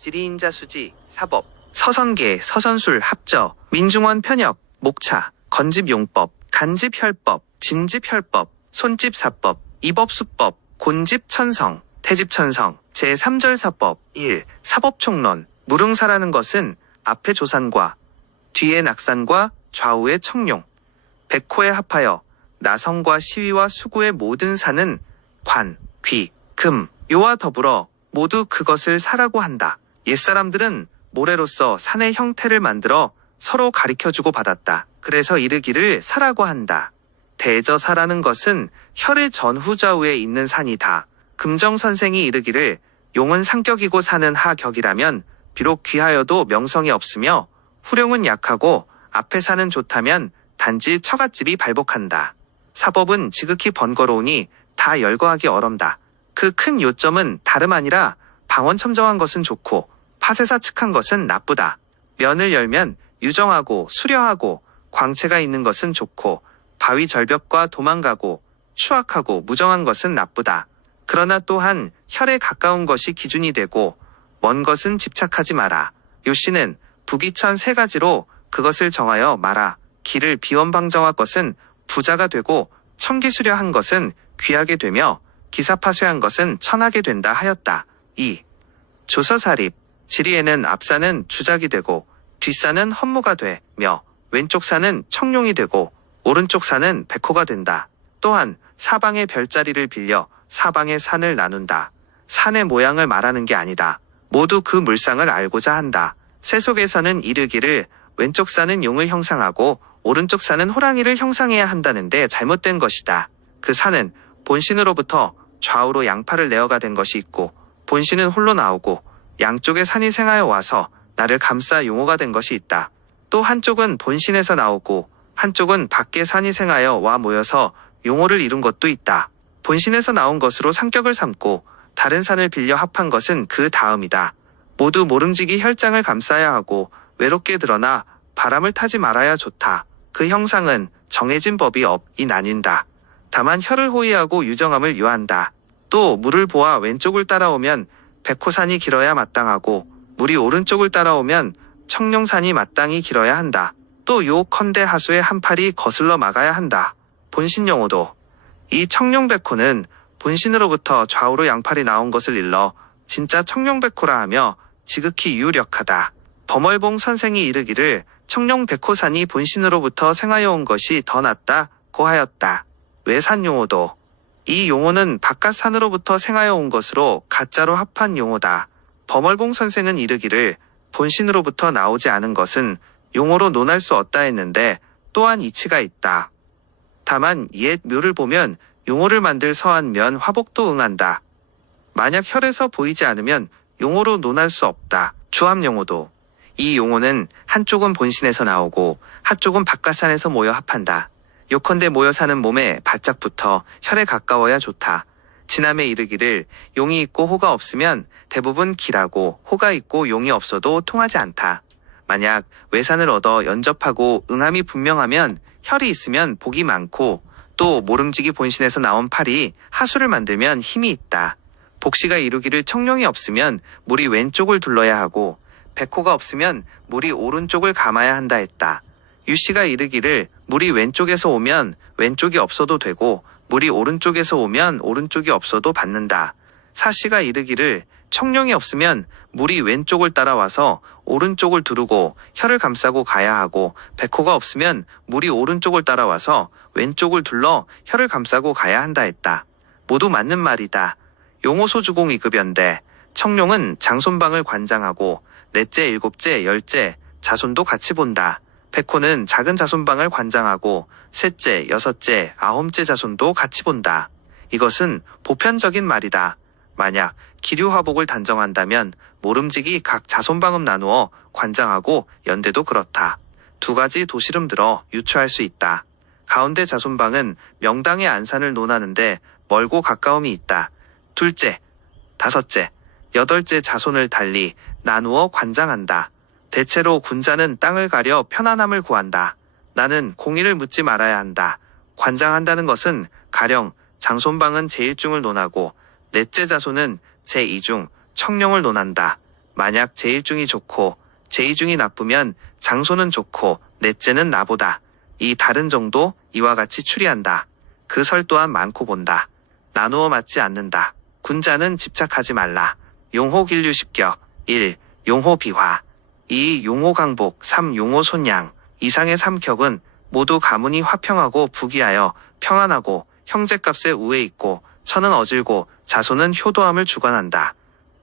지리인자 수지, 사법, 서선계, 서선술, 합저, 민중원 편역, 목차, 건집용법, 간집혈법, 진집혈법, 손집사법, 이법수법, 곤집천성, 태집천성, 제3절사법 1. 사법총론. 무릉사라는 것은 앞에 조산과 뒤에 낙산과 좌우의 청룡, 백호에 합하여 나성과 시위와 수구의 모든 산은 관, 귀, 금, 요와 더불어 모두 그것을 사라고 한다. 옛사람들은 모래로서 산의 형태를 만들어 서로 가리켜주고 받았다. 그래서 이르기를 사라고 한다. 대저사라는 것은 혈의 전후좌우에 있는 산이다. 금정선생이 이르기를 용은 상격이고 산은 하격이라면 비록 귀하여도 명성이 없으며 후룡은 약하고 앞에 산은 좋다면 단지 처갓집이 발복한다. 사법은 지극히 번거로우니 다 열거하기 어렵다. 그 큰 요점은 다름 아니라 방언첨정한 것은 좋고 파쇄사측한 것은 나쁘다. 면을 열면 유정하고 수려하고 광채가 있는 것은 좋고 바위 절벽과 도망가고 추악하고 무정한 것은 나쁘다. 그러나 또한 혈에 가까운 것이 기준이 되고 먼 것은 집착하지 마라. 요씨는 부귀천 세 가지로 그것을 정하여 마라. 기를 비원방정한 것은 부자가 되고 청기수려한 것은 귀하게 되며 기사파쇄한 것은 천하게 된다 하였다. 2. 조서사립. 지리에는 앞산은 주작이 되고 뒷산은 헌무가 되며 왼쪽 산은 청룡이 되고 오른쪽 산은 백호가 된다. 또한 사방의 별자리를 빌려 사방의 산을 나눈다. 산의 모양을 말하는 게 아니다. 모두 그 물상을 알고자 한다. 세속에서는 이르기를 왼쪽 산은 용을 형상하고 오른쪽 산은 호랑이를 형상해야 한다는데 잘못된 것이다. 그 산은 본신으로부터 좌우로 양팔을 내어가 된 것이 있고 본신은 홀로 나오고 양쪽에 산이 생하여 와서 나를 감싸 용호가 된 것이 있다. 또 한쪽은 본신에서 나오고 한쪽은 밖에 산이 생하여 와 모여서 용호를 이룬 것도 있다. 본신에서 나온 것으로 상격을 삼고 다른 산을 빌려 합한 것은 그 다음이다. 모두 모름지기 혈장을 감싸야 하고 외롭게 드러나 바람을 타지 말아야 좋다. 그 형상은 정해진 법이 없이 나뉜다. 다만 혈을 호위하고 유정함을 유한다. 또 물을 보아 왼쪽을 따라오면 백호산이 길어야 마땅하고 물이 오른쪽을 따라오면 청룡산이 마땅히 길어야 한다. 또 요컨대 하수의 한 팔이 거슬러 막아야 한다. 본신 용어도. 이 청룡백호는 본신으로부터 좌우로 양팔이 나온 것을 일러 진짜 청룡백호라 하며 지극히 유력하다. 범월봉 선생이 이르기를 청룡백호산이 본신으로부터 생하여 온 것이 더 낫다고 하였다. 외산 용어도. 이 용어는 바깥산으로부터 생하여 온 것으로 가짜로 합한 용어다. 범월봉 선생은 이르기를 본신으로부터 나오지 않은 것은 용어로 논할 수 없다 했는데 또한 이치가 있다. 다만 옛 묘를 보면 용어를 만들 서한면 화복도 응한다. 만약 혈에서 보이지 않으면 용어로 논할 수 없다. 주합 용어도. 이 용어는 한쪽은 본신에서 나오고 한쪽은 바깥산에서 모여 합한다. 요컨대 모여 사는 몸에 바짝 붙어 혈에 가까워야 좋다. 지남에 이르기를 용이 있고 호가 없으면 대부분 기라고 호가 있고 용이 없어도 통하지 않다. 만약 외산을 얻어 연접하고 응함이 분명하면 혈이 있으면 복이 많고 또 모름지기 본신에서 나온 팔이 하수를 만들면 힘이 있다. 복시가 이루기를 청룡이 없으면 물이 왼쪽을 둘러야 하고 백호가 없으면 물이 오른쪽을 감아야 한다 했다. 유씨가 이르기를 물이 왼쪽에서 오면 왼쪽이 없어도 되고 물이 오른쪽에서 오면 오른쪽이 없어도 받는다. 사씨가 이르기를 청룡이 없으면 물이 왼쪽을 따라와서 오른쪽을 두르고 혈을 감싸고 가야 하고 백호가 없으면 물이 오른쪽을 따라와서 왼쪽을 둘러 혈을 감싸고 가야 한다 했다. 모두 맞는 말이다. 용호소주공 2급연대 청룡은 장손방을 관장하고 넷째, 일곱째, 열째 자손도 같이 본다. 백호는 작은 자손방을 관장하고 셋째, 여섯째, 아홉째 자손도 같이 본다. 이것은 보편적인 말이다. 만약 기류화복을 단정한다면 모름지기 각 자손방음 나누어 관장하고 연대도 그렇다. 두 가지 도시름 들어 유추할 수 있다. 가운데 자손방은 명당의 안산을 논하는데 멀고 가까움이 있다. 둘째, 다섯째, 여덟째 자손을 달리 나누어 관장한다. 대체로 군자는 땅을 가려 편안함을 구한다. 나는 공의를 묻지 말아야 한다. 관장한다는 것은 가령 장손방은 제1중을 논하고 넷째 자손은 제2중 청룡을 논한다. 만약 제1중이 좋고 제2중이 나쁘면 장소는 좋고 넷째는 나보다. 이 다른 정도 이와 같이 추리한다. 그 설 또한 많고 본다. 나누어 맞지 않는다. 군자는 집착하지 말라. 용호 길류 십격 1. 용호 비화 2. 용호 강복 3. 용호 손양 이상의 3격은 모두 가문이 화평하고 부귀하여 평안하고 형제값에 우애 있고 처는 어질고 자손은 효도함을 주관한다.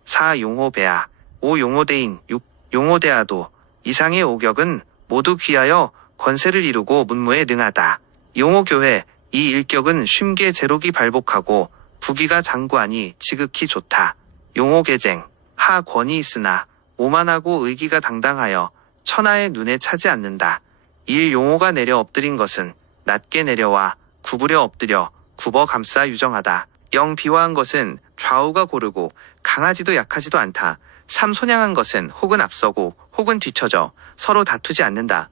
4. 용호 배아 5. 용호 대인 6. 용호 대아도 이상의 5격은 모두 귀하여 권세를 이루고 문무에 능하다. 용호 교회 이 일격은 쉼게 제록이 발복하고 부귀가 장구하니 지극히 좋다. 용호 계쟁 하 권이 있으나 오만하고 의기가 당당하여 천하의 눈에 차지 않는다. 1. 용호가 내려 엎드린 것은 낮게 내려와 구부려 엎드려 굽어 감싸 유정하다. 0. 비화한 것은 좌우가 고르고 강하지도 약하지도 않다. 3. 손양한 것은 혹은 앞서고 혹은 뒤처져 서로 다투지 않는다.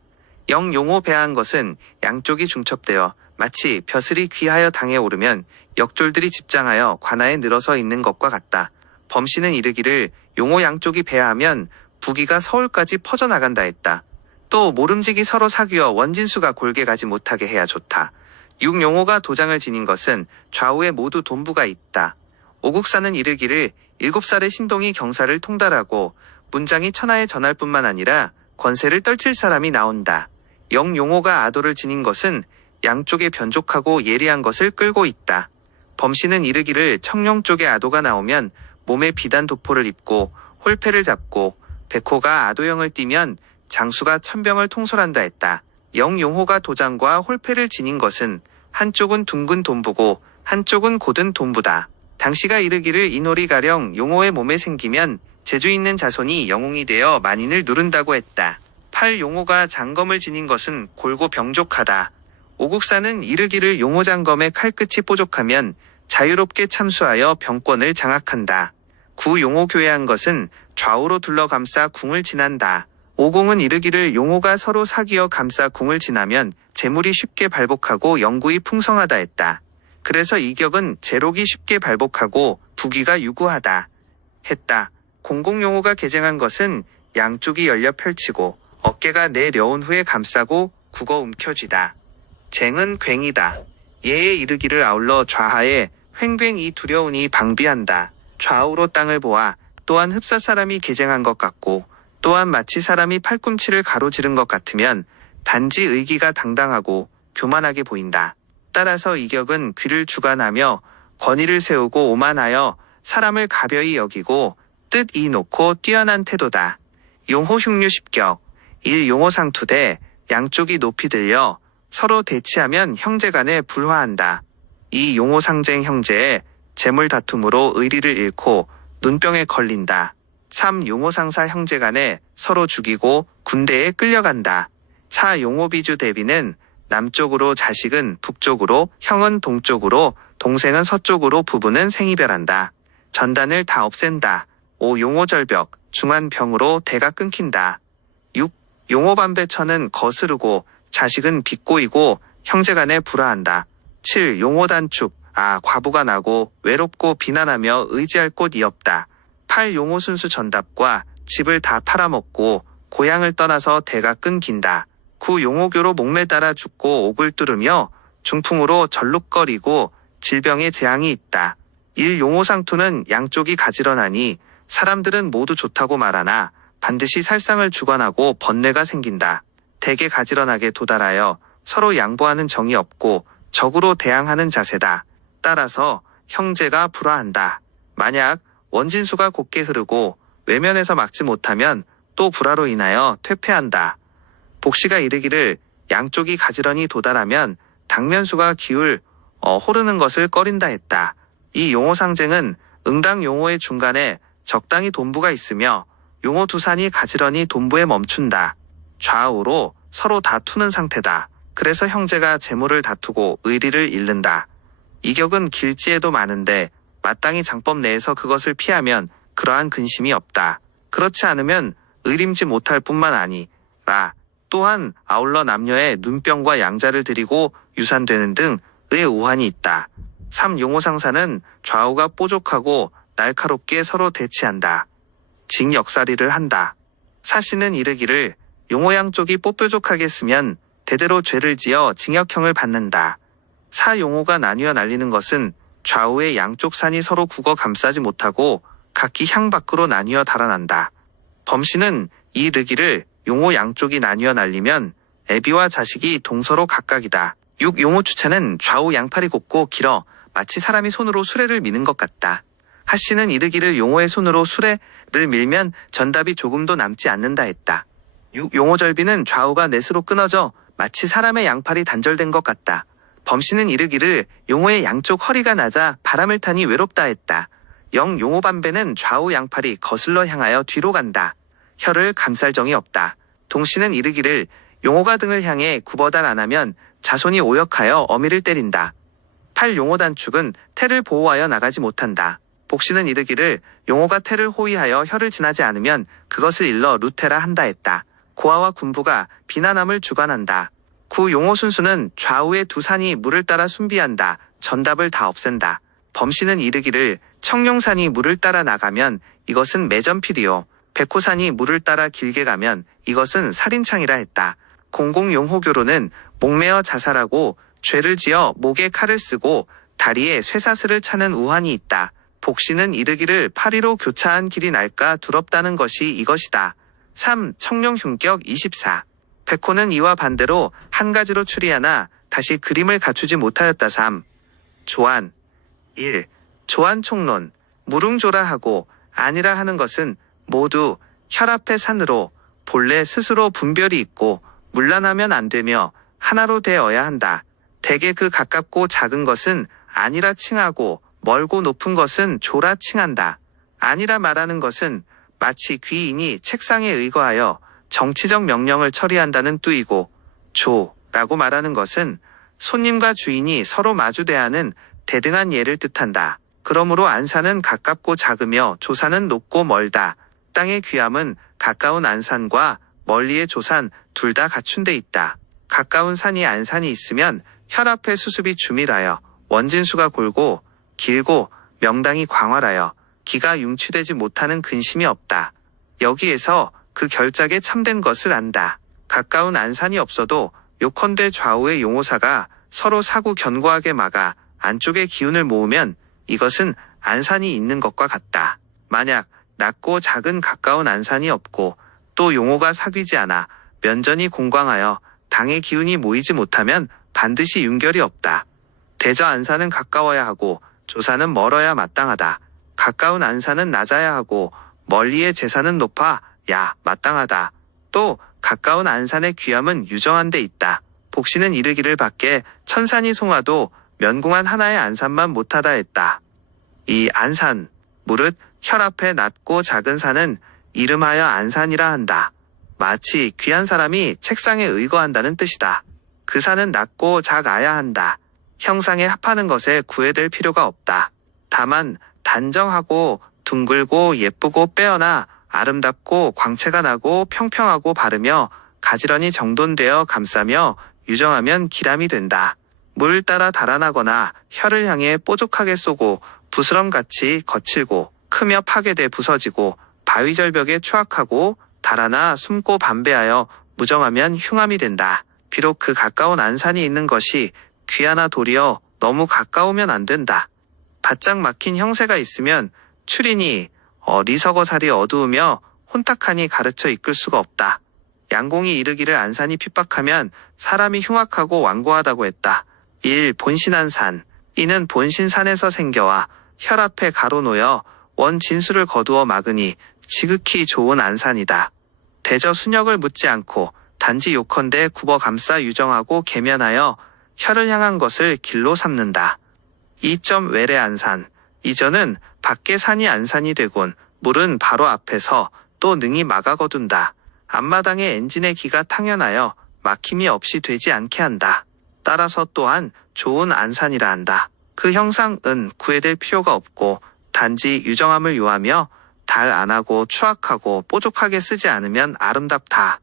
0. 용호 배아한 것은 양쪽이 중첩되어 마치 벼슬이 귀하여 당에 오르면 역졸들이 집장하여 관아에 늘어서 있는 것과 같다. 범시는 이르기를 용호 양쪽이 배하하면 부귀가 서울까지 퍼져나간다 했다. 또 모름지기 서로 사귀어 원진수가 골게 가지 못하게 해야 좋다. 6. 용호가 도장을 지닌 것은 좌우에 모두 돈부가 있다. 오국사는 이르기를 7살의 신동이 경사를 통달하고 문장이 천하에 전할 뿐만 아니라 권세를 떨칠 사람이 나온다. 0. 용호가 아도를 지닌 것은 양쪽에 변족하고 예리한 것을 끌고 있다. 범시는 이르기를 청룡 쪽에 아도가 나오면 몸에 비단 도포를 입고 홀패를 잡고 백호가 아도형을 띠면 장수가 천병을 통솔한다 했다. 0. 용호가 도장과 홀패를 지닌 것은 한쪽은 둥근 돈부고 한쪽은 곧은 돈부다. 당시가 이르기를 이놀이 가령 용호의 몸에 생기면 재주 있는 자손이 영웅이 되어 만인을 누른다고 했다. 8. 용호가 장검을 지닌 것은 골고 병족하다. 오국사는 이르기를 용호 장검의 칼끝이 뽀족하면 자유롭게 참수하여 병권을 장악한다. 9. 용호 교회한 것은 좌우로 둘러 감싸 궁을 지난다. 오공은 이르기를 용호가 서로 사귀어 감싸 궁을 지나면 재물이 쉽게 발복하고 영구히 풍성하다 했다. 그래서 이 격은 제록이 쉽게 발복하고 부귀가 유구하다 했다. 공공용호가 개쟁한 것은 양쪽이 열려 펼치고 어깨가 내려온 후에 감싸고 국어 움켜쥐다. 쟁은 괭이다. 예에 이르기를 아울러 좌하에 횡괭이 두려우니 방비한다. 좌우로 땅을 보아 또한 흡사 사람이 개쟁한 것 같고 또한 마치 사람이 팔꿈치를 가로지른 것 같으면 단지 의기가 당당하고 교만하게 보인다. 따라서 이 격은 귀를 주관하며 권위를 세우고 오만하여 사람을 가벼이 여기고 뜻이 놓고 뛰어난 태도다. 용호 흉류 십격 1. 용호 상투대 양쪽이 높이 들려 서로 대치하면 형제간에 불화한다. 2. 용호 상쟁 형제에 재물 다툼으로 의리를 잃고 눈병에 걸린다. 3. 용호 상사 형제간에 서로 죽이고 군대에 끌려간다. 4. 용호 비주 대비는 남쪽으로 자식은 북쪽으로 형은 동쪽으로 동생은 서쪽으로 부부는 생이별한다. 전단을 다 없앤다. 5. 용호 절벽 중환병으로 대가 끊긴다. 6. 용호 반배처는 거스르고 자식은 빚고이고 형제간에 불화한다. 7. 용호 단축 과부가 나고 외롭고 비난하며 의지할 곳이 없다. 8. 용호 순수 전답과 집을 다 팔아먹고 고향을 떠나서 대가 끊긴다. 9. 용호교로 목매 따라 죽고 옥을 뚫으며 중풍으로 절룩거리고 질병에 재앙이 있다. 1. 용호상투는 양쪽이 가지런하니 사람들은 모두 좋다고 말하나 반드시 살상을 주관하고 번뇌가 생긴다. 대개 가지런하게 도달하여 서로 양보하는 정이 없고 적으로 대항하는 자세다. 따라서 형제가 불화한다. 만약 원진수가 곧게 흐르고 외면에서 막지 못하면 또 불화로 인하여 퇴폐한다. 복시가 이르기를 양쪽이 가지런히 도달하면 당면수가 기울 호르는 것을 꺼린다 했다. 이 용호상쟁은 응당 용호의 중간에 적당히 돈부가 있으며 용호 두산이 가지런히 돈부에 멈춘다. 좌우로 서로 다투는 상태다. 그래서 형제가 재물을 다투고 의리를 잃는다. 이 격은 길지에도 많은데 마땅히 장법 내에서 그것을 피하면 그러한 근심이 없다. 그렇지 않으면 의림지 못할 뿐만 아니라 또한 아울러 남녀의 눈병과 양자를 들이고 유산되는 등의 우환이 있다. 3. 용호상사는 좌우가 뽀족하고 날카롭게 서로 대치한다. 징역살이를 한다. 사씨는 이르기를 용호 양쪽이 뽀뾰족하게 쓰면 대대로 죄를 지어 징역형을 받는다. 사용호가 나뉘어 날리는 것은 좌우의 양쪽 산이 서로 국어 감싸지 못하고 각기 향 밖으로 나뉘어 달아난다. 범씨는 이르기를 용호 양쪽이 나뉘어 날리면 애비와 자식이 동서로 각각이다. 6. 용호 추차는 좌우 양팔이 곱고 길어 마치 사람이 손으로 수레를 미는 것 같다. 하씨는 이르기를 용호의 손으로 수레를 밀면 전답이 조금도 남지 않는다 했다. 6. 용호절비는 좌우가 넷으로 끊어져 마치 사람의 양팔이 단절된 것 같다. 범씨는 이르기를 용호의 양쪽 허리가 낮아 바람을 타니 외롭다 했다. 0. 용호반배는 좌우 양팔이 거슬러 향하여 뒤로 간다. 혀를 감쌀 정이 없다. 동씨는 이르기를 용호가 등을 향해 굽어달 안 하면 자손이 오역하여 어미를 때린다. 8. 용호 단축은 태를 보호하여 나가지 못한다. 복씨는 이르기를 용호가 태를 호위하여 혀를 지나지 않으면 그것을 일러 루테라 한다 했다. 고아와 군부가 비난함을 주관한다. 9. 용호 순수는 좌우의 두 산이 물을 따라 순비한다. 전답을 다 없앤다. 범씨는 이르기를 청룡산이 물을 따라 나가면 이것은 매점필이요. 백호산이 물을 따라 길게 가면 이것은 살인창이라 했다. 공공용호교로는 목매어 자살하고 죄를 지어 목에 칼을 쓰고 다리에 쇠사슬을 차는 우환이 있다. 복씨는 이르기를 파리로 교차한 길이 날까 두렵다는 것이 이것이다. 3. 청룡흉격 24. 백호는 이와 반대로 한 가지로 추리하나 다시 그림을 갖추지 못하였다. 3. 조안 1. 조안총론 무릉조라하고 아니라 하는 것은 모두 혈압의 산으로 본래 스스로 분별이 있고 문란하면 안 되며 하나로 되어야 한다. 대개 그 가깝고 작은 것은 아니라 칭하고 멀고 높은 것은 조라 칭한다. 아니라 말하는 것은 마치 귀인이 책상에 의거하여 정치적 명령을 처리한다는 뜻이고 조라고 말하는 것은 손님과 주인이 서로 마주 대하는 대등한 예를 뜻한다. 그러므로 안산은 가깝고 작으며 조산은 높고 멀다. 땅의 귀함은 가까운 안산과 멀리의 조산 둘 다 갖춘 데 있다. 가까운 산이 안산이 있으면 혈압의 수습이 주밀하여 원진수가 골고 길고 명당이 광활하여 기가 융취되지 못하는 근심이 없다. 여기에서 그 결작에 참된 것을 안다. 가까운 안산이 없어도 요컨대 좌우의 용호사가 서로 사구 견고하게 막아 안쪽에 기운을 모으면 이것은 안산이 있는 것과 같다. 만약 낮고 작은 가까운 안산이 없고 또 용호가 사귀지 않아 면전이 공광하여 당의 기운이 모이지 못하면 반드시 윤결이 없다. 대저 안산은 가까워야 하고 조산은 멀어야 마땅하다. 가까운 안산은 낮아야 하고 멀리의 제산은 높아 야 마땅하다. 또 가까운 안산의 귀함은 유정한 데 있다. 복씨는 이르기를 밖에 천산이 송하도 면공한 하나의 안산만 못하다 했다. 이 안산 무릇 혈압에 낮고 작은 산은 이름하여 안산이라 한다. 마치 귀한 사람이 책상에 의거한다는 뜻이다. 그 산은 낮고 작아야 한다. 형상에 합하는 것에 구애될 필요가 없다. 다만 단정하고 둥글고 예쁘고 빼어나 아름답고 광채가 나고 평평하고 바르며 가지런히 정돈되어 감싸며 유정하면 기람이 된다. 물 따라 달아나거나 혀를 향해 뽀족하게 쏘고 부스럼같이 거칠고 크며 파괴돼 부서지고 바위절벽에 추악하고 달아나 숨고 반배하여 무정하면 흉함이 된다. 비록 그 가까운 안산이 있는 것이 귀하나 도리어 너무 가까우면 안 된다. 바짝 막힌 형세가 있으면 추리니 리서거살이 어두우며 혼탁하니 가르쳐 이끌 수가 없다. 양공이 이르기를 안산이 핍박하면 사람이 흉악하고 완고하다고 했다. 1. 본신안산. 이는 본신산에서 생겨와 혈압에 가로놓여 원 진수를 거두어 막으니 지극히 좋은 안산이다. 대저 순역을 묻지 않고 단지 요컨대 굽어 감싸 유정하고 계면하여 혀를 향한 것을 길로 삼는다. 2. 외래 안산. 이전은 밖에 산이 안산이 되곤 물은 바로 앞에서 또 능히 막아 거둔다. 앞마당에 엔진의 기가 탕연하여 막힘이 없이 되지 않게 한다. 따라서 또한 좋은 안산이라 한다. 그 형상은 구애될 필요가 없고 단지 유정함을 요하며 달 안하고 추악하고 뽀족하게 쓰지 않으면 아름답다.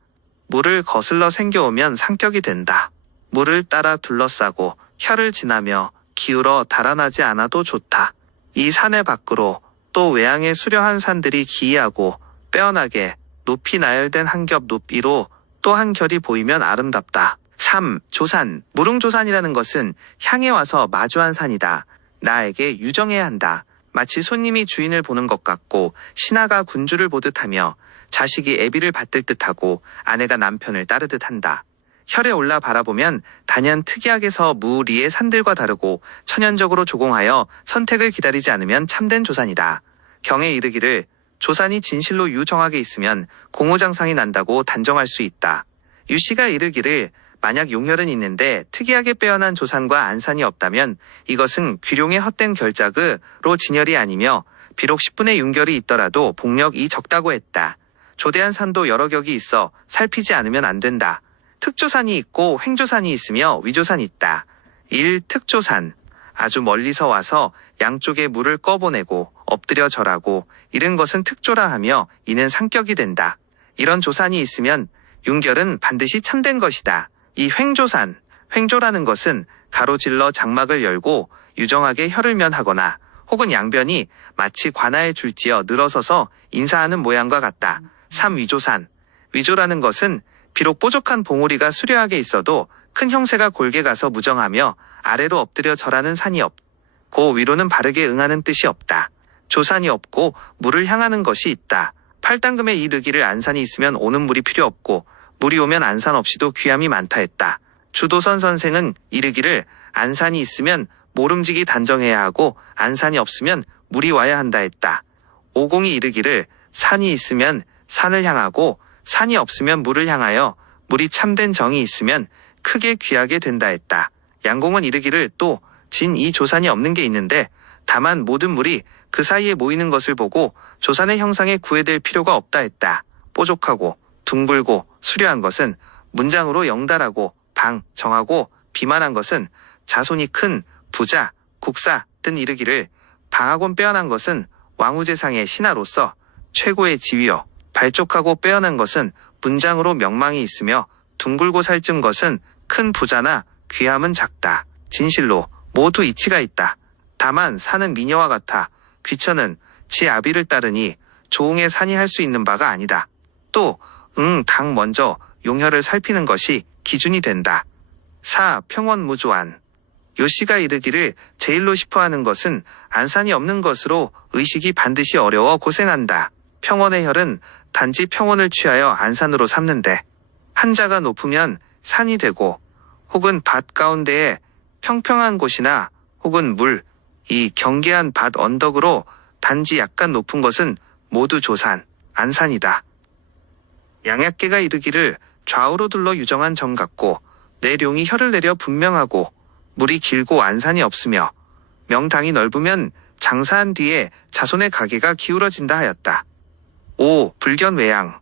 물을 거슬러 생겨오면 상격이 된다. 물을 따라 둘러싸고 혀를 지나며 기울어 달아나지 않아도 좋다. 이 산의 밖으로 또 외양의 수려한 산들이 기이하고 빼어나게 높이 나열된 한 겹 높이로 또 한 결이 보이면 아름답다. 3. 조산. 무릉조산이라는 것은 향해 와서 마주한 산이다. 나에게 유정해야 한다. 마치 손님이 주인을 보는 것 같고 신하가 군주를 보듯 하며 자식이 애비를 받들 듯하고 아내가 남편을 따르듯 한다. 혈에 올라 바라보면 단연 특이하게서 무리의 산들과 다르고 천연적으로 조공하여 선택을 기다리지 않으면 참된 조산이다. 경에 이르기를 조산이 진실로 유정하게 있으면 공호장상이 난다고 단정할 수 있다. 유씨가 이르기를 만약 용혈은 있는데 특이하게 빼어난 조산과 안산이 없다면 이것은 귀룡의 헛된 결작으로 진열이 아니며 비록 10분의 윤결이 있더라도 복력이 적다고 했다. 조대한 산도 여러 격이 있어 살피지 않으면 안 된다. 특조산이 있고 횡조산이 있으며 위조산이 있다. 1. 특조산. 아주 멀리서 와서 양쪽에 물을 꺼보내고 엎드려 절하고 이른 것은 특조라 하며 이는 상격이 된다. 이런 조산이 있으면 윤결은 반드시 참된 것이다. 이 횡조산. 횡조라는 것은 가로질러 장막을 열고 유정하게 혀를 면하거나 혹은 양변이 마치 관아에 줄지어 늘어서서 인사하는 모양과 같다. 3. 위조산. 위조라는 것은 비록 뾰족한 봉우리가 수려하게 있어도 큰 형세가 골게 가서 무정하며 아래로 엎드려 절하는 산이 없고 위로는 바르게 응하는 뜻이 없다. 조산이 없고 물을 향하는 것이 있다. 팔당금에 이르기를 안산이 있으면 오는 물이 필요 없고 물이 오면 안산 없이도 귀함이 많다 했다. 주도선 선생은 이르기를 안산이 있으면 모름지기 단정해야 하고 안산이 없으면 물이 와야 한다 했다. 오공이 이르기를 산이 있으면 산을 향하고 산이 없으면 물을 향하여 물이 참된 정이 있으면 크게 귀하게 된다 했다. 양공은 이르기를 또 진 이 조산이 없는 게 있는데 다만 모든 물이 그 사이에 모이는 것을 보고 조산의 형상에 구애될 필요가 없다 했다. 뾰족하고 둥글고 수려한 것은 문장으로 영달하고 정하고 비만한 것은 자손이 큰 부자, 국사 등 이르기를 방하곤 빼어난 것은 왕후제상의 신하로서 최고의 지위요. 발족하고 빼어난 것은 문장으로 명망이 있으며 둥글고 살찐 것은 큰 부자나 귀함은 작다. 진실로 모두 이치가 있다. 다만 산은 미녀와 같아 귀천은 지 아비를 따르니 조응의 산이 할 수 있는 바가 아니다. 또 당 먼저 용혈을 살피는 것이 기준이 된다. 4. 평원무조안. 요씨가 이르기를 제일로 싶어하는 것은 안산이 없는 것으로 의식이 반드시 어려워 고생한다. 평원의 혈은 단지 평원을 취하여 안산으로 삼는데 한자가 높으면 산이 되고 혹은 밭 가운데에 평평한 곳이나 혹은 이 경계한 밭 언덕으로 단지 약간 높은 것은 모두 조산, 안산이다. 양약계가 이르기를 좌우로 둘러 유정한 점 같고 내룡이 혀를 내려 분명하고 물이 길고 안산이 없으며 명당이 넓으면 장사한 뒤에 자손의 가계가 기울어진다 하였다. 5. 불견외양.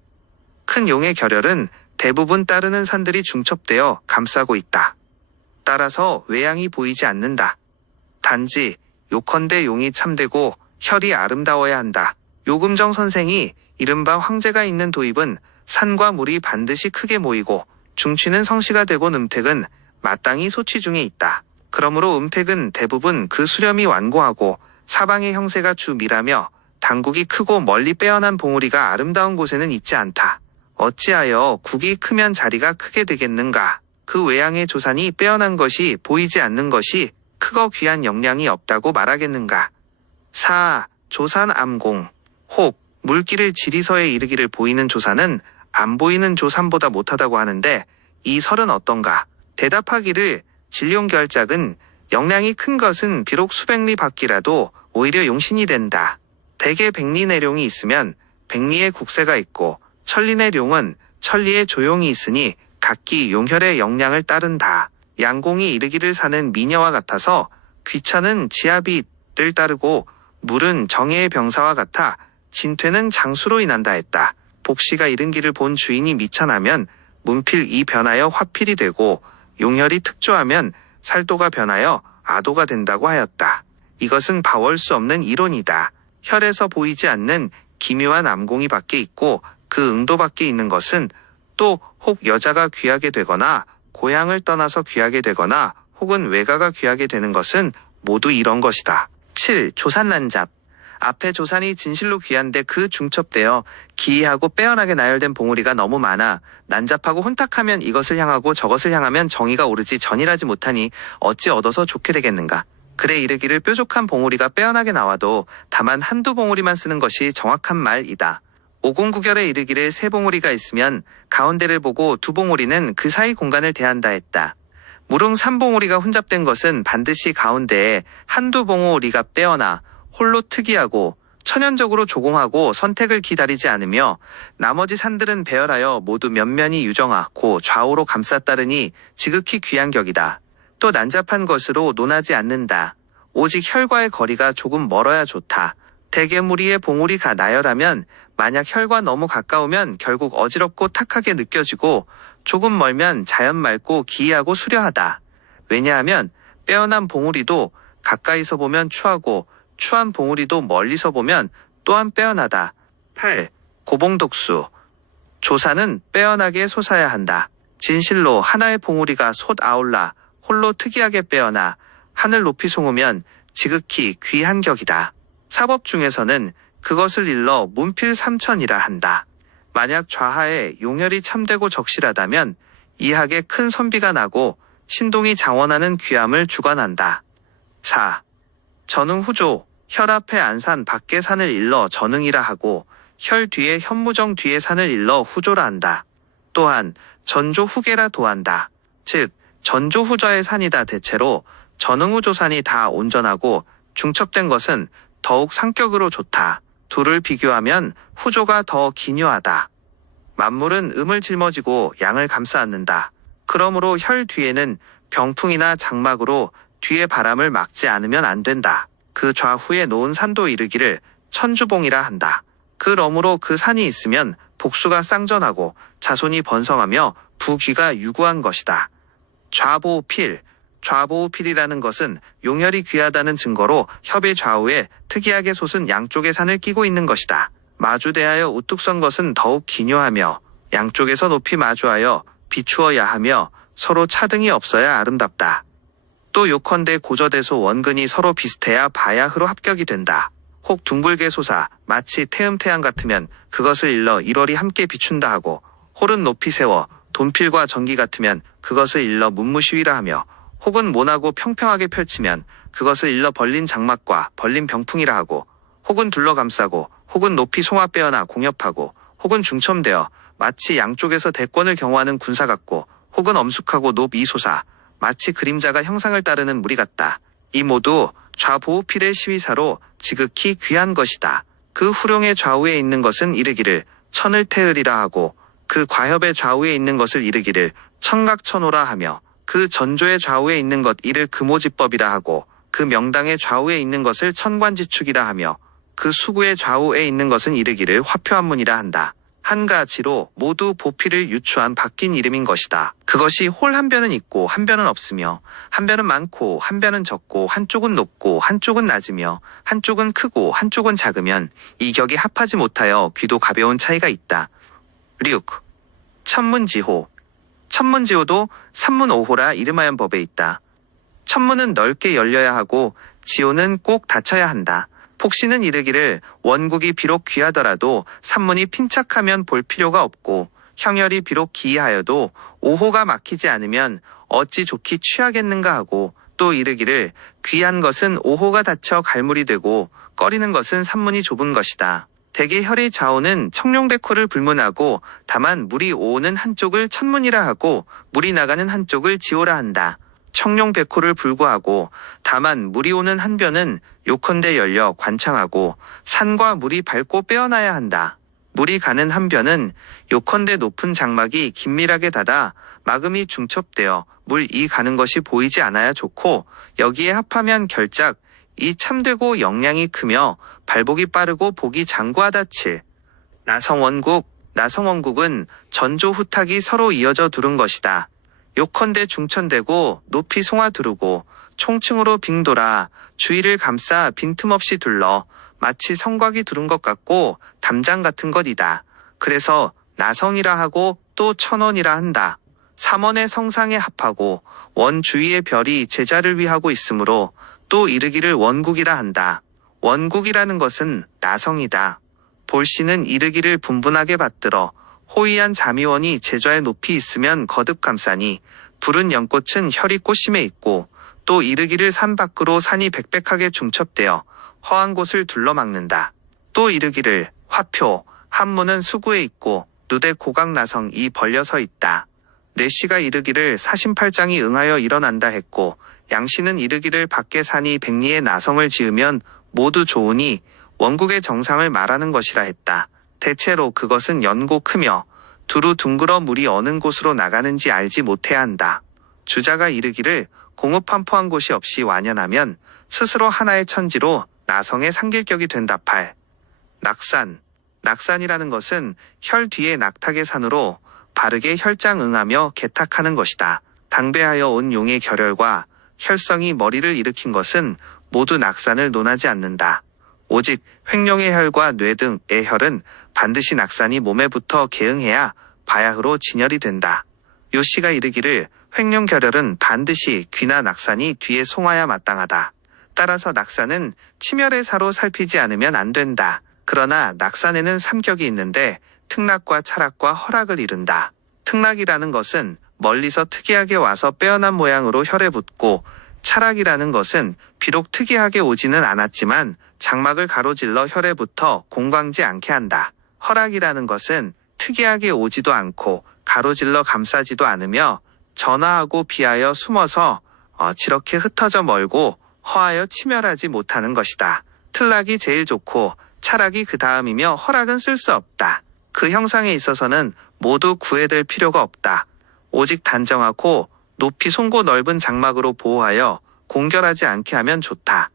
큰 용의 결혈은 대부분 따르는 산들이 중첩되어 감싸고 있다. 따라서 외양이 보이지 않는다. 단지 요컨대 용이 참되고 혈이 아름다워야 한다. 요금정 선생이 이른바 황제가 있는 도입은 산과 물이 반드시 크게 모이고 중취는 성시가 되고 음택은 마땅히 소취 중에 있다. 그러므로 음택은 대부분 그 수렴이 완고하고 사방의 형세가 주밀하며 당국이 크고 멀리 빼어난 봉우리가 아름다운 곳에는 있지 않다. 어찌하여 국이 크면 자리가 크게 되겠는가. 그 외양의 조산이 빼어난 것이 보이지 않는 것이 크고 귀한 영량이 없다고 말하겠는가. 4. 조산 암공. 혹 물길을 지리서에 이르기를 보이는 조산은 안 보이는 조산보다 못하다고 하는데 이 설은 어떤가. 대답하기를 진룡결작은 영량이 큰 것은 비록 수백리 밖이라도 오히려 용신이 된다. 대개 백리 내룡이 있으면 백리의 국세가 있고 천리 내룡은 천리의 조용이 있으니 각기 용혈의 영량을 따른다. 양공이 이르기를 사는 미녀와 같아서 귀천은 지아비를 따르고 물은 정예의 병사와 같아 진퇴는 장수로 인한다 했다. 복시가 이른 길을 본 주인이 미천하면 문필이 변하여 화필이 되고 용혈이 특조하면 살도가 변하여 아도가 된다고 하였다. 이것은 바월 수 없는 이론이다. 혈에서 보이지 않는 기묘한 암공이 밖에 있고 그 응도 밖에 있는 것은 또 혹 여자가 귀하게 되거나 고향을 떠나서 귀하게 되거나 혹은 외가가 귀하게 되는 것은 모두 이런 것이다. 7. 조산난잡. 앞에 조산이 진실로 귀한데 그 중첩되어 기이하고 빼어나게 나열된 봉우리가 너무 많아 난잡하고 혼탁하면 이것을 향하고 저것을 향하면 정의가 오르지 전일하지 못하니 어찌 얻어서 좋게 되겠는가. 그래 이르기를 뾰족한 봉우리가 빼어나게 나와도 다만 한두 봉우리만 쓰는 것이 정확한 말이다. 오공구결에 이르기를 세 봉우리가 있으면 가운데를 보고 두 봉우리는 그 사이 공간을 대한다 했다. 무릉 삼봉우리가 혼잡된 것은 반드시 가운데에 한두 봉우리가 빼어나 홀로 특이하고 천연적으로 조공하고 선택을 기다리지 않으며 나머지 산들은 배열하여 모두 면면이 유정하고 좌우로 감쌌다르니 지극히 귀한 격이다. 또 난잡한 것으로 논하지 않는다. 오직 혈과의 거리가 조금 멀어야 좋다. 대개 무리의 봉우리가 나열하면 만약 혈과 너무 가까우면 결국 어지럽고 탁하게 느껴지고 조금 멀면 자연 맑고 기이하고 수려하다. 왜냐하면 빼어난 봉우리도 가까이서 보면 추하고 추한 봉우리도 멀리서 보면 또한 빼어나다. 8. 고봉독수. 조사는 빼어나게 솟아야 한다. 진실로 하나의 봉우리가 솟 아올라 홀로 특이하게 빼어나 하늘 높이 솟으면 지극히 귀한 격이다. 사법 중에서는 그것을 일러 문필삼천이라 한다. 만약 좌하에 용혈이 참되고 적실하다면 이하게 큰 선비가 나고 신동이 장원하는 귀함을 주관한다. 4. 전응후조. 혈 앞에 안산 밖에 산을 일러 전응이라 하고 혈 뒤에 현무정 뒤에 산을 일러 후조라 한다. 또한 전조후계라 도한다. 즉 전조후좌의 산이다. 대체로 전응후조산이 다 온전하고 중첩된 것은 더욱 상격으로 좋다. 둘을 비교하면 후조가 더 기묘하다. 만물은 음을 짊어지고 양을 감싸 안는다. 그러므로 혈 뒤에는 병풍이나 장막으로 뒤에 바람을 막지 않으면 안 된다. 그 좌후에 놓은 산도 이르기를 천주봉이라 한다. 그러므로 그 산이 있으면 복수가 쌍전하고 자손이 번성하며 부귀가 유구한 것이다. 좌보필. 좌보필이라는 것은 용혈이 귀하다는 증거로 협의 좌우에 특이하게 솟은 양쪽의 산을 끼고 있는 것이다. 마주대하여 우뚝 선 것은 더욱 기묘하며 양쪽에서 높이 마주하여 비추어야 하며 서로 차등이 없어야 아름답다. 또 요컨대 고저대소 원근이 서로 비슷해야 바야흐로 합격이 된다. 혹 둥글게 솟아 마치 태음태양 같으면 그것을 일러 일월이 함께 비춘다 하고 홀은 높이 세워 돈필과 전기 같으면 그것을 일러 문무시위라 하며 혹은 모나고 평평하게 펼치면 그것을 일러 벌린 장막과 벌린 병풍이라 하고 혹은 둘러감싸고 혹은 높이 송아 빼어나 공협하고 혹은 중첨되어 마치 양쪽에서 대권을 경호하는 군사 같고 혹은 엄숙하고 높이 솟아 마치 그림자가 형상을 따르는 무리 같다. 이 모두 좌보필의 시위사로 지극히 귀한 것이다. 그 후룡의 좌우에 있는 것은 이르기를 천을 태으리라 하고 그 과협의 좌우에 있는 것을 이르기를 천각천호라 하며 그 전조의 좌우에 있는 것 이를 금오지법이라 하고 그 명당의 좌우에 있는 것을 천관지축이라 하며 그 수구의 좌우에 있는 것은 이르기를 화표한문이라 한다. 한 가지로 모두 보필을 유추한 바뀐 이름인 것이다. 그것이 홀 한 변은 있고 한 변은 없으며 한 변은 많고 한 변은 적고 한쪽은 높고 한쪽은 낮으며 한쪽은 크고 한쪽은 작으면 이 격이 합하지 못하여 귀도 가벼운 차이가 있다. 6. 천문지호. 천문지호도 삼문오호라 이름하연 법에 있다. 천문은 넓게 열려야 하고 지호는 꼭 닫혀야 한다. 폭신은 이르기를 원국이 비록 귀하더라도 산문이 핀착하면 볼 필요가 없고 형열이 비록 기이하여도 오호가 막히지 않으면 어찌 좋기 취하겠는가 하고 또 이르기를 귀한 것은 오호가 닫혀 갈물이 되고 꺼리는 것은 산문이 좁은 것이다. 대개 혈의 좌우는 청룡백호를 불문하고 다만 물이 오오는 한쪽을 천문이라 하고 물이 나가는 한쪽을 지호라 한다. 청룡백호를 불구하고 다만 물이 오는 한 변은 요컨대 열려 관창하고 산과 물이 밟고 빼어나야 한다. 물이 가는 한 변은 요컨대 높은 장막이 긴밀하게 닫아 막음이 중첩되어 물이 가는 것이 보이지 않아야 좋고 여기에 합하면 결작 이 참되고 영량이 크며 발복이 빠르고 복이 장구하다 칠. 나성원국은 전조 후탁이 서로 이어져 두른 것이다. 요컨대 중천되고 높이 송아 두르고 총층으로 빙돌아 주위를 감싸 빈틈없이 둘러 마치 성곽이 두른 것 같고 담장 같은 것이다. 그래서 나성이라 하고 또 천원이라 한다. 삼원의 성상에 합하고 원 주위의 별이 제자를 위하고 있으므로 또 이르기를 원국이라 한다. 원국이라는 것은 나성이다. 볼씨는 이르기를 분분하게 받들어 호의한 자미원이 제좌에 높이 있으면 거듭 감싸니 푸른 연꽃은 혈이 꽃심에 있고 또 이르기를 산 밖으로 산이 백백하게 중첩되어 허한 곳을 둘러막는다. 또 이르기를 화표 한무는 수구에 있고 누대 고각나성이 벌려서 있다. 뇌씨가 이르기를 사심팔장이 응하여 일어난다 했고 양씨는 이르기를 밖에 산이 백리의 나성을 지으면 모두 좋으니 원국의 정상을 말하는 것이라 했다. 대체로 그것은 연고 크며 두루 둥그러 물이 어느 곳으로 나가는지 알지 못해야 한다. 주자가 이르기를 공업함포한 곳이 없이 완연하면 스스로 하나의 천지로 나성의 상길격이 된다팔. 낙산. 낙산이라는 것은 혈 뒤에 낙탁의 산으로 바르게 혈장 응하며 개탁하는 것이다. 당배하여 온 용의 결혈과 혈성이 머리를 일으킨 것은 모두 낙산을 논하지 않는다. 오직 횡령의 혈과 뇌 등의 혈은 반드시 낙산이 몸에 붙어 개응해야 바야흐로 진혈이 된다. 요씨가 이르기를 횡령결혈은 반드시 귀나 낙산이 뒤에 송하야 마땅하다. 따라서 낙산은 치멸의 사로 살피지 않으면 안 된다. 그러나 낙산에는 삼격이 있는데 특락과 차락과 허락을 이른다. 특락이라는 것은 멀리서 특이하게 와서 빼어난 모양으로 혈에 붙고 차락이라는 것은 비록 특이하게 오지는 않았지만 장막을 가로질러 혈에 붙어 공광지 않게 한다. 허락이라는 것은 특이하게 오지도 않고 가로질러 감싸지도 않으며 전하하고 비하여 숨어서 지렇게 흩어져 멀고 허하여 치멸하지 못하는 것이다. 특락이 제일 좋고 차락이 그 다음이며 허락은 쓸 수 없다. 그 형상에 있어서는 모두 구애될 필요가 없다. 오직 단정하고 높이 송고 넓은 장막으로 보호하여 공결하지 않게 하면 좋다.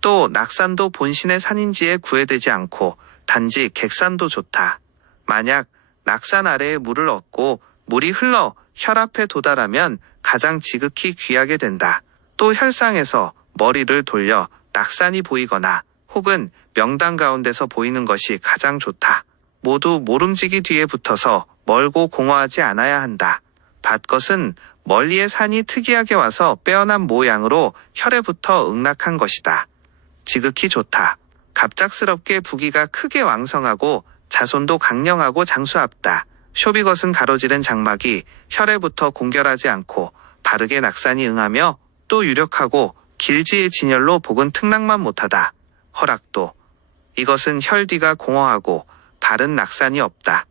또 낙산도 본신의 산인지에 구애되지 않고 단지 객산도 좋다. 만약 낙산 아래에 물을 얻고 물이 흘러 혈 앞에 도달하면 가장 지극히 귀하게 된다. 또 혈상에서 머리를 돌려 낙산이 보이거나 혹은 명당 가운데서 보이는 것이 가장 좋다. 모두 모름지기 뒤에 붙어서 멀고 공허하지 않아야 한다. 밭것은 멀리의 산이 특이하게 와서 빼어난 모양으로 혈에 붙어 응락한 것이다. 지극히 좋다. 갑작스럽게 부기가 크게 왕성하고 자손도 강령하고 장수합다. 쇼비것은 가로지른 장막이 혈에 붙어 공결하지 않고 바르게 낙산이 응하며 또 유력하고 길지의 진열로 복은 특락만 못하다. 허락도. 이것은 혈 뒤가 공허하고 바른 낙산이 없다.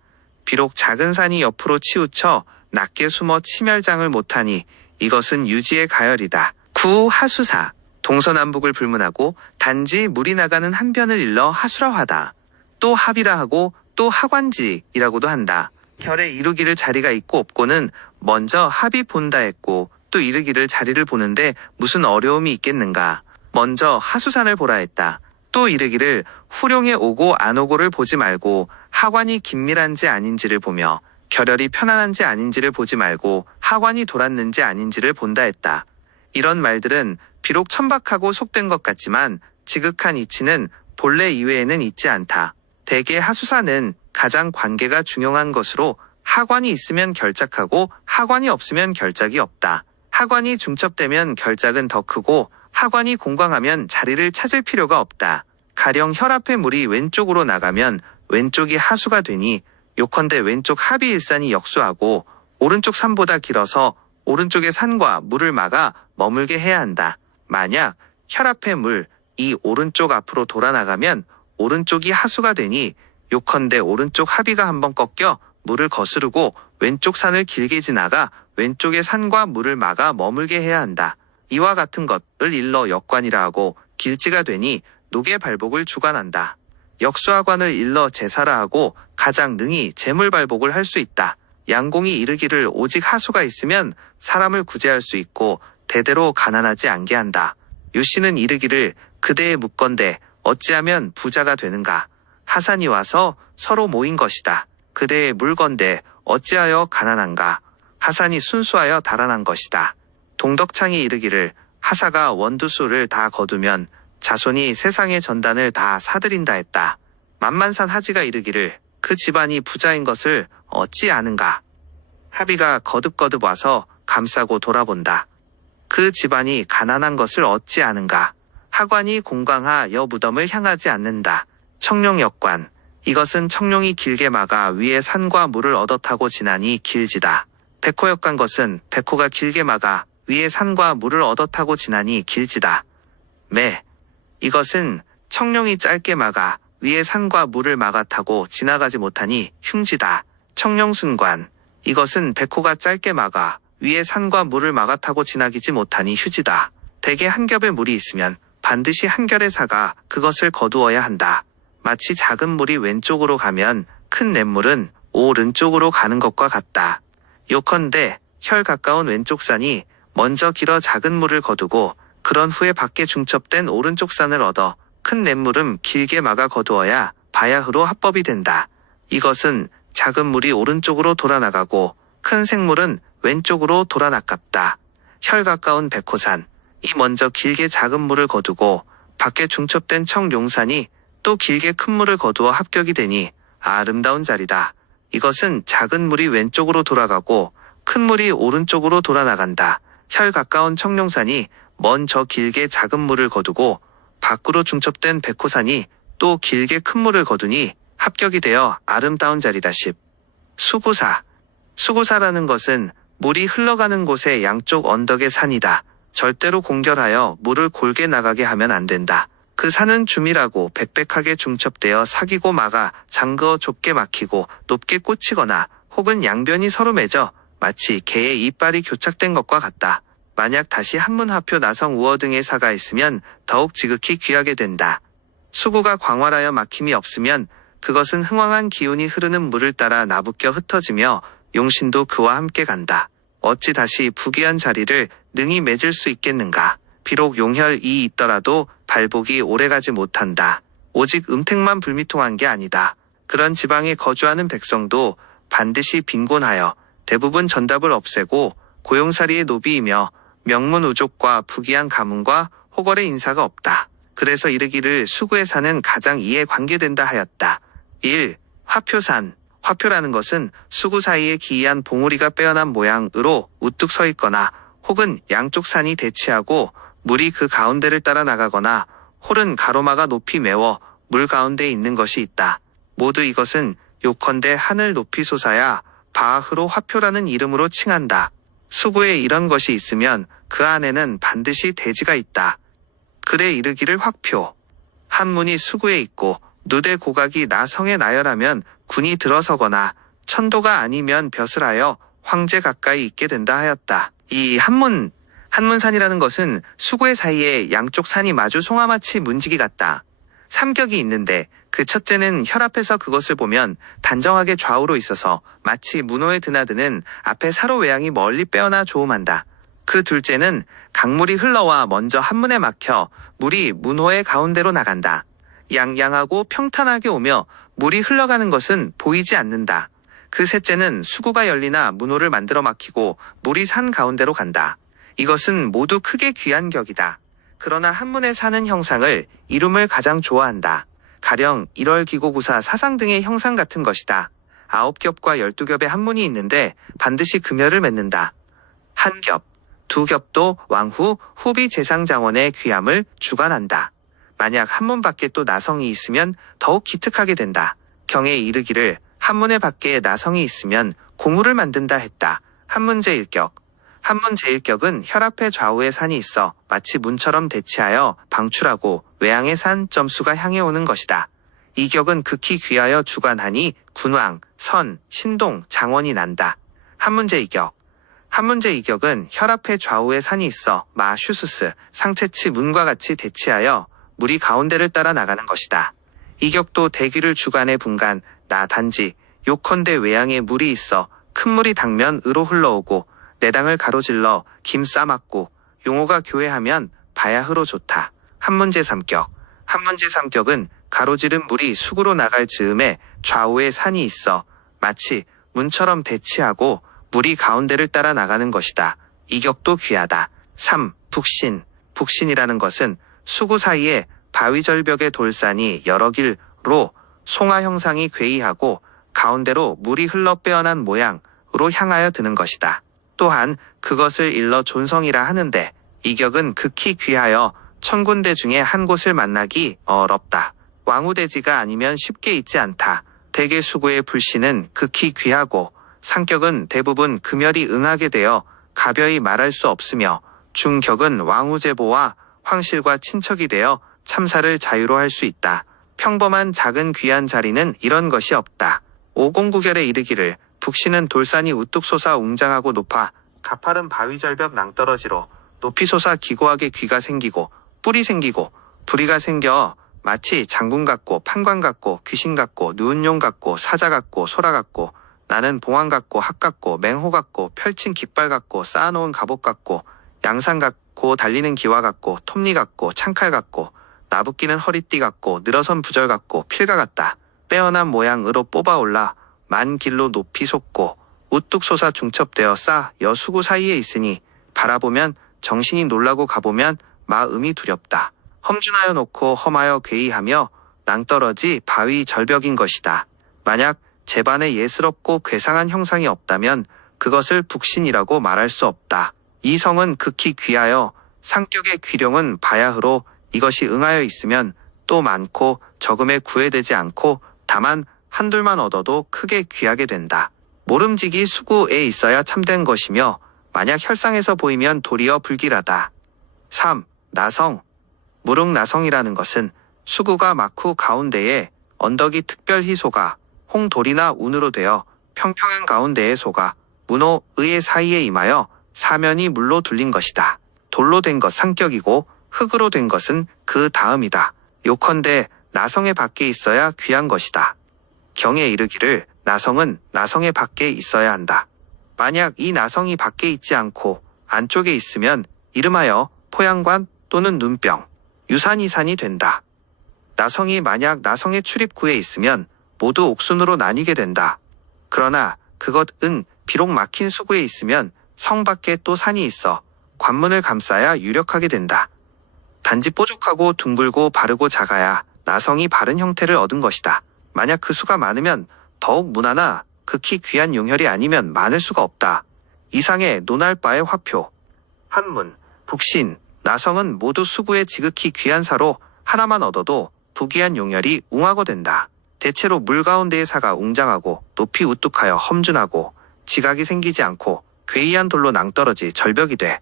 비록 작은 산이 옆으로 치우쳐 낮게 숨어 치멸장을 못하니 이것은 유지의 가열이다. 구 하수사. 동서남북을 불문하고 단지 물이 나가는 한 변을 일러 하수라하다. 또 합이라 하고 또 하관지이라고도 한다. 혈에 이루기를 자리가 있고 없고는 먼저 합이 본다 했고 또 이르기를 자리를 보는데 무슨 어려움이 있겠는가. 먼저 하수산을 보라 했다. 또 이르기를 후룡에 오고 안 오고를 보지 말고 하관이 긴밀한지 아닌지를 보며 결혈이 편안한지 아닌지를 보지 말고 하관이 돌았는지 아닌지를 본다 했다. 이런 말들은 비록 천박하고 속된 것 같지만 지극한 이치는 본래 이외에는 있지 않다. 대개 하수사는 가장 관계가 중요한 것으로 하관이 있으면 결작하고 하관이 없으면 결작이 없다. 하관이 중첩되면 결작은 더 크고 하관이 공광하면 자리를 찾을 필요가 없다. 가령 혈압의 물이 왼쪽으로 나가면 왼쪽이 하수가 되니 요컨대 왼쪽 합이 일산이 역수하고 오른쪽 산보다 길어서 오른쪽의 산과 물을 막아 머물게 해야 한다. 만약 혈압의 물이 오른쪽 앞으로 돌아나가면 오른쪽이 하수가 되니 요컨대 오른쪽 합의가 한번 꺾여 물을 거스르고 왼쪽 산을 길게 지나가 왼쪽의 산과 물을 막아 머물게 해야 한다. 이와 같은 것을 일러 역관이라 하고 길지가 되니 녹의 발복을 주관한다. 역수하관을 일러 제사라 하고 가장 능히 재물발복을 할 수 있다. 양공이 이르기를 오직 하수가 있으면 사람을 구제할 수 있고 대대로 가난하지 않게 한다. 요씨는 이르기를 그대의 묻건대 어찌하면 부자가 되는가. 하산이 와서 서로 모인 것이다. 그대의 물건대 어찌하여 가난한가. 하산이 순수하여 달아난 것이다. 동덕창이 이르기를 하사가 원두수를 다 거두면 자손이 세상의 전단을 다 사들인다 했다. 만만산 하지가 이르기를 그 집안이 부자인 것을 어찌 아는가. 합의가 거듭거듭 와서 감싸고 돌아본다. 그 집안이 가난한 것을 어찌 아는가. 하관이 공강하여 무덤을 향하지 않는다. 청룡역관. 이것은 청룡이 길게 막아 위에 산과 물을 얻어 타고 지나니 길지다. 백호역관 것은 백호가 길게 막아 위에 산과 물을 얻어 타고 지나니 길지다. 매. 이것은 청룡이 짧게 막아 위에 산과 물을 막아 타고 지나가지 못하니 흉지다. 청룡순관. 이것은 백호가 짧게 막아 위에 산과 물을 막아 타고 지나기지 못하니 휴지다. 대개 한 겹의 물이 있으면 반드시 한 결의 사가 그것을 거두어야 한다. 마치 작은 물이 왼쪽으로 가면 큰 냇물은 오른쪽으로 가는 것과 같다. 요컨대 혈 가까운 왼쪽 산이 먼저 길어 작은 물을 거두고 그런 후에 밖에 중첩된 오른쪽 산을 얻어 큰 냇물은 길게 막아 거두어야 바야흐로 합법이 된다. 이것은 작은 물이 오른쪽으로 돌아나가고 큰 생물은 왼쪽으로 돌아나깝다. 혈 가까운 백호산. 이 먼저 길게 작은 물을 거두고 밖에 중첩된 청룡산이 또 길게 큰 물을 거두어 합격이 되니 아름다운 자리다. 이것은 작은 물이 왼쪽으로 돌아가고 큰 물이 오른쪽으로 돌아나간다. 혈 가까운 청룡산이 먼저 길게 작은 물을 거두고 밖으로 중첩된 백호산이 또 길게 큰 물을 거두니 합격이 되어 아름다운 자리다. 10. 수구사. 수구사라는 것은 물이 흘러가는 곳의 양쪽 언덕의 산이다. 절대로 공결하여 물을 골게 나가게 하면 안 된다. 그 산은 주밀하고 빽빽하게 중첩되어 사기고 막아 잠그어 좁게 막히고 높게 꽂히거나 혹은 양변이 서로 맺어 마치 개의 이빨이 교착된 것과 같다. 만약 다시 한문, 화표, 나성, 우어 등의 사가 있으면 더욱 지극히 귀하게 된다. 수구가 광활하여 막힘이 없으면 그것은 흥왕한 기운이 흐르는 물을 따라 나부껴 흩어지며 용신도 그와 함께 간다. 어찌 다시 부귀한 자리를 능히 맺을 수 있겠는가. 비록 용혈이 있더라도 발복이 오래가지 못한다. 오직 음택만 불미통한 게 아니다. 그런 지방에 거주하는 백성도 반드시 빈곤하여 대부분 전답을 없애고 고용살이의 노비이며 명문우족과 부귀한 가문과 호걸의 인사가 없다. 그래서 이르기를 수구의 산은 가장 이에 관계된다 하였다. 1. 화표산. 화표라는 것은 수구 사이에 기이한 봉우리가 빼어난 모양으로 우뚝 서 있거나 혹은 양쪽 산이 대치하고 물이 그 가운데를 따라 나가거나 홀은 가로막아 높이 메워 물 가운데에 있는 것이 있다. 모두 이것은 요컨대 하늘 높이 솟아야 바아흐로 화표라는 이름으로 칭한다. 수구에 이런 것이 있으면 그 안에는 반드시 대지가 있다. 그래 이르기를 화표. 한문이 수구에 있고 누대 고각이 나성에 나열하면 군이 들어서거나 천도가 아니면 벼슬 하여 황제 가까이 있게 된다 하였다. 이 한문산이라는 것은 수구의 사이에 양쪽 산이 마주 송아마치 문지기 같다. 삼격이 있는데 그 첫째는 혈 앞에서 그것을 보면 단정하게 좌우로 있어서 마치 문호에 드나드는 앞에 사로 외양이 멀리 빼어나 조음한다. 그 둘째는 강물이 흘러와 먼저 한문에 막혀 물이 문호의 가운데로 나간다. 양양하고 평탄하게 오며 물이 흘러가는 것은 보이지 않는다. 그 셋째는 수구가 열리나 문호를 만들어 막히고 물이 산 가운데로 간다. 이것은 모두 크게 귀한 격이다. 그러나 한문에 사는 형상을 이름을 가장 좋아한다. 가령 1월 기고구사 사상 등의 형상 같은 것이다. 9겹과 12겹의 한문이 있는데 반드시 금열을 맺는다. 한 겹, 두 겹도 왕후, 후비 재상장원의 귀함을 주관한다. 만약 한문 밖에 또 나성이 있으면 더욱 기특하게 된다. 경에 이르기를 한문의 밖에 나성이 있으면 공우를 만든다 했다. 한문 제1격. 한문 제1격은 혈압의 좌우에 산이 있어 마치 문처럼 대치하여 방출하고 외양의 산 점수가 향해 오는 것이다. 이 격은 극히 귀하여 주관하니 군왕, 선, 신동, 장원이 난다. 한문 제2격. 한문 제2격은 혈압의 좌우에 산이 있어 마, 슈스스, 상체치 문과 같이 대치하여 물이 가운데를 따라 나가는 것이다. 이 격도 대기를 주관해 분간, 나 단지, 요컨대 외양에 물이 있어 큰 물이 당면으로 흘러오고 내당을 가로질러 김 싸맞고 용호가 교회하면 바야흐로 좋다. 한문 제3격. 한문 제3격은 가로지른 물이 수구로 나갈 즈음에 좌우에 산이 있어 마치 문처럼 대치하고 물이 가운데를 따라 나가는 것이다. 이 격도 귀하다. 3. 북신. 북신이라는 것은 수구 사이에 바위절벽의 돌산이 여러 길로 송아 형상이 괴이하고 가운데로 물이 흘러 빼어난 모양으로 향하여 드는 것이다. 또한 그것을 일러 존성이라 하는데 이 격은 극히 귀하여 천군데 중에 한 곳을 만나기 어렵다. 왕우대지가 아니면 쉽게 있지 않다. 대개 수구의 불씨는 극히 귀하고 상격은 대부분 금열이 응하게 되어 가벼이 말할 수 없으며 중격은 왕우제보와 황실과 친척이 되어 참사를 자유로 할 수 있다. 평범한 작은 귀한 자리는 이런 것이 없다. 오공구결에 이르기를 북씨는 돌산이 우뚝 솟아 웅장하고 높아 가파른 바위절벽 낭떠러지로 높이 솟아 기고하게 귀가 생기고 뿔이 생기고 부리가 생겨 마치 장군 같고 판관 같고 귀신 같고 누운 용 같고 사자 같고 소라 같고 나는 봉황 같고 학 같고 맹호 같고 펼친 깃발 같고 쌓아놓은 갑옷 같고 양상 같고 달리는 기와 같고 톱니 같고 창칼 같고 나부끼는 허리띠 같고 늘어선 부절 같고 필가 같다. 빼어난 모양으로 뽑아올라 만 길로 높이 솟고 우뚝 솟아 중첩되어 쌓 여수구 사이에 있으니 바라보면 정신이 놀라고 가보면 마음이 두렵다. 험준하여 놓고 험하여 괴이하며 낭떠러지 바위 절벽인 것이다. 만약 제반에 예스럽고 괴상한 형상이 없다면 그것을 북신이라고 말할 수 없다. 이 성은 극히 귀하여 상격의 귀룡은 바야흐로 이것이 응하여 있으면 또 많고 적음에 구애되지 않고 다만 한둘만 얻어도 크게 귀하게 된다. 모름지기 수구에 있어야 참된 것이며 만약 혈상에서 보이면 도리어 불길하다. 3. 나성. 무릉나성이라는 것은 수구가 막후 가운데에 언덕이 특별히 솟아 홍돌이나 운으로 되어 평평한 가운데에 솟아 문호, 의의 사이에 임하여 사면이 물로 둘린 것이다. 돌로 된 것 상격이고 흙으로 된 것은 그 다음이다. 요컨대 나성의 밖에 있어야 귀한 것이다. 경에 이르기를 나성은 나성의 밖에 있어야 한다. 만약 이 나성이 밖에 있지 않고 안쪽에 있으면 이름하여 포양관 또는 눈병, 유산이산이 된다. 나성이 만약 나성의 출입구에 있으면 모두 옥순으로 나뉘게 된다. 그러나 그것은 비록 막힌 수구에 있으면 성 밖에 또 산이 있어 관문을 감싸야 유력하게 된다. 단지 뽀족하고 둥글고 바르고 작아야 나성이 바른 형태를 얻은 것이다. 만약 그 수가 많으면 더욱 무난하 극히 귀한 용혈이 아니면 많을 수가 없다. 이상의 논할 바의 화표. 한문, 북신, 나성은 모두 수구의 지극히 귀한 사로 하나만 얻어도 부귀한 용혈이 웅하고 된다. 대체로 물 가운데의 사가 웅장하고 높이 우뚝하여 험준하고 지각이 생기지 않고 괴이한 돌로 낭떠러지 절벽이 돼.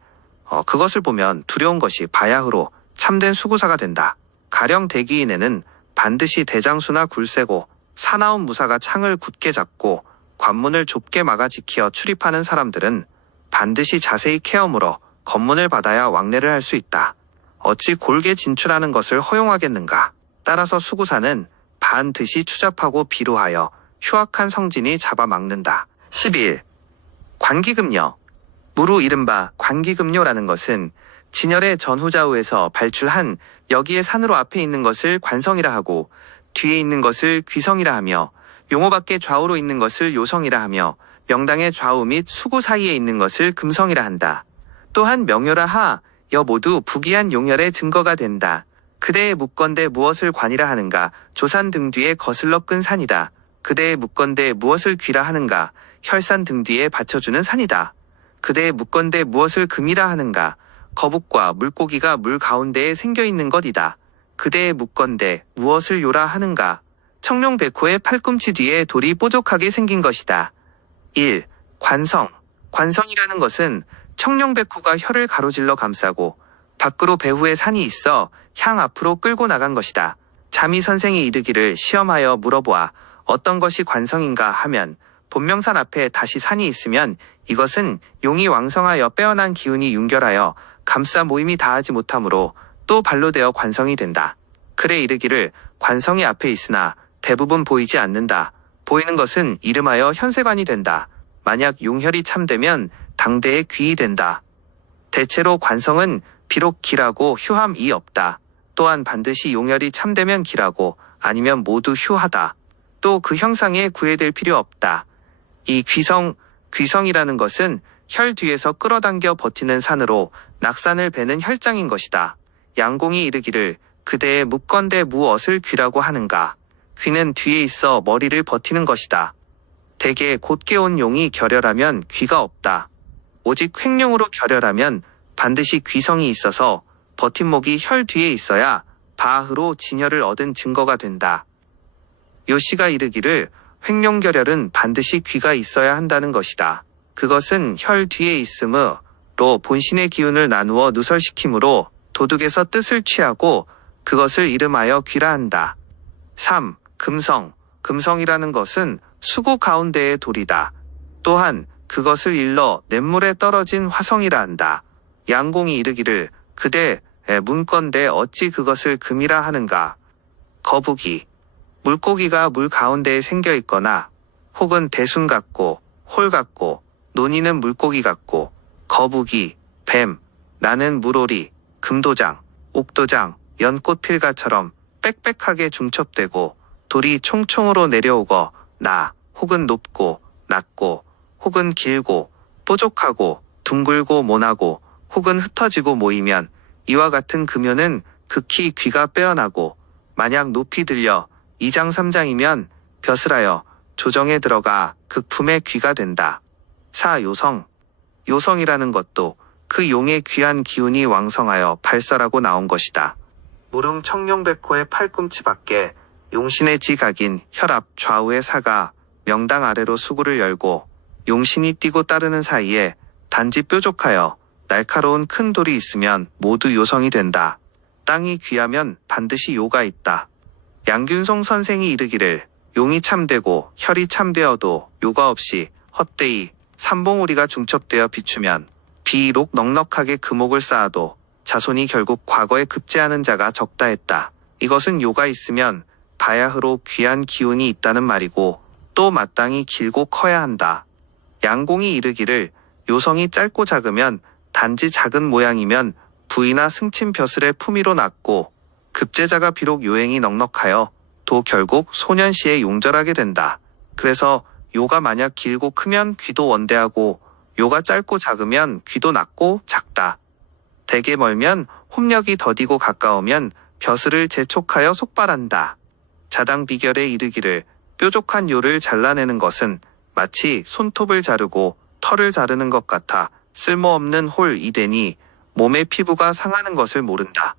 그것을 보면 두려운 것이 바야흐로 참된 수구사가 된다. 가령 대기인에는 반드시 대장수나 굴세고 사나운 무사가 창을 굳게 잡고 관문을 좁게 막아 지키어 출입하는 사람들은 반드시 자세히 케어물어 검문을 받아야 왕래를 할 수 있다. 어찌 골게 진출하는 것을 허용하겠는가. 따라서 수구사는 반드시 추잡하고 비루하여 휴악한 성진이 잡아막는다. 11. 관기금요. 무루 이른바 관기금요라는 것은 진열의 전후좌우에서 발출한 여기의 산으로 앞에 있는 것을 관성이라 하고 뒤에 있는 것을 귀성이라 하며 용호 밖에 좌우로 있는 것을 요성이라 하며 명당의 좌우 및 수구 사이에 있는 것을 금성이라 한다. 또한 명요라 하, 여 모두 부귀한 용혈의 증거가 된다. 그대의 묻건대 무엇을 관이라 하는가, 조산 등 뒤에 거슬러 끈 산이다. 그대의 묻건대 무엇을 귀라 하는가, 혈산 등 뒤에 받쳐주는 산이다. 그대의 묻건대 무엇을 금이라 하는가, 거북과 물고기가 물 가운데에 생겨있는 것이다. 그대의 묻건대 무엇을 요라 하는가, 청룡백호의 팔꿈치 뒤에 돌이 뽀족하게 생긴 것이다. 1. 관성. 관성이라는 것은 청룡백호가 혀를 가로질러 감싸고 밖으로 배후에 산이 있어 향 앞으로 끌고 나간 것이다. 자미 선생이 이르기를 시험하여 물어보아 어떤 것이 관성인가 하면 본명산 앞에 다시 산이 있으면 이것은 용이 왕성하여 빼어난 기운이 윤결하여 감싸 모임이 다하지 못하므로 또 발로 되어 관성이 된다. 그래 이르기를 관성이 앞에 있으나 대부분 보이지 않는다. 보이는 것은 이름하여 현세관이 된다. 만약 용혈이 참되면 당대의 귀이 된다. 대체로 관성은 비록 길하고 휴함이 없다. 또한 반드시 용혈이 참되면 길하고 아니면 모두 휴하다. 또 그 형상에 구애될 필요 없다. 이 귀성이라는 것은 혈 뒤에서 끌어당겨 버티는 산으로 낙산을 베는 혈장인 것이다. 양공이 이르기를 그대의 묻건대 무엇을 귀라고 하는가. 귀는 뒤에 있어 머리를 버티는 것이다. 대개 곧게 온 용이 결혈하면 귀가 없다. 오직 횡령으로 결혈하면 반드시 귀성이 있어서 버팀목이 혈 뒤에 있어야 바흐로 진혈을 얻은 증거가 된다. 요시가 이르기를 횡룡결혈은 반드시 귀가 있어야 한다는 것이다. 그것은 혈 뒤에 있으므로 본신의 기운을 나누어 누설시키므로 도둑에서 뜻을 취하고 그것을 이름하여 귀라 한다. 3. 금성. 금성이라는 것은 수구 가운데의 돌이다. 또한 그것을 일러 냇물에 떨어진 화성이라 한다. 양공이 이르기를 그대의 문건대 어찌 그것을 금이라 하는가. 거북이. 물고기가 물 가운데에 생겨 있거나 혹은 대순 같고 홀 같고 논이는 물고기 같고 거북이, 뱀, 나는 물오리, 금도장, 옥도장, 연꽃필가처럼 빽빽하게 중첩되고 돌이 총총으로 내려오고 나 혹은 높고 낮고 혹은 길고 뾰족하고 둥글고 모나고 혹은 흩어지고 모이면 이와 같은 금요는 극히 귀가 빼어나고 만약 높이 들려 2장 3장이면 벼슬하여 조정에 들어가 극품의 귀가 된다. 4. 요성. 요성이라는 것도 그 용의 귀한 기운이 왕성하여 발설하고 나온 것이다. 무릉 청룡백호의 팔꿈치 밖에 용신의 지각인 혈압 좌우의 사가 명당 아래로 수구를 열고 용신이 뛰고 따르는 사이에 단지 뾰족하여 날카로운 큰 돌이 있으면 모두 요성이 된다. 땅이 귀하면 반드시 요가 있다. 양균송 선생이 이르기를 용이 참되고 혈이 참되어도 요가 없이 헛되이 삼봉우리가 중첩되어 비추면 비록 넉넉하게 금옥을 쌓아도 자손이 결국 과거에 급제하는 자가 적다 했다. 이것은 요가 있으면 바야흐로 귀한 기운이 있다는 말이고 또 마땅히 길고 커야 한다. 양공이 이르기를 요성이 짧고 작으면 단지 작은 모양이면 부이나 승친 벼슬의 품위로 났고 급제자가 비록 요행이 넉넉하여 도 결국 소년시에 용절하게 된다. 그래서 요가 만약 길고 크면 귀도 원대하고 요가 짧고 작으면 귀도 낮고 작다. 대개 멀면 홈력이 더디고 가까우면 벼슬을 재촉하여 속발한다. 자당 비결에 이르기를 뾰족한 요를 잘라내는 것은 마치 손톱을 자르고 털을 자르는 것 같아 쓸모없는 홀이 되니 몸의 피부가 상하는 것을 모른다.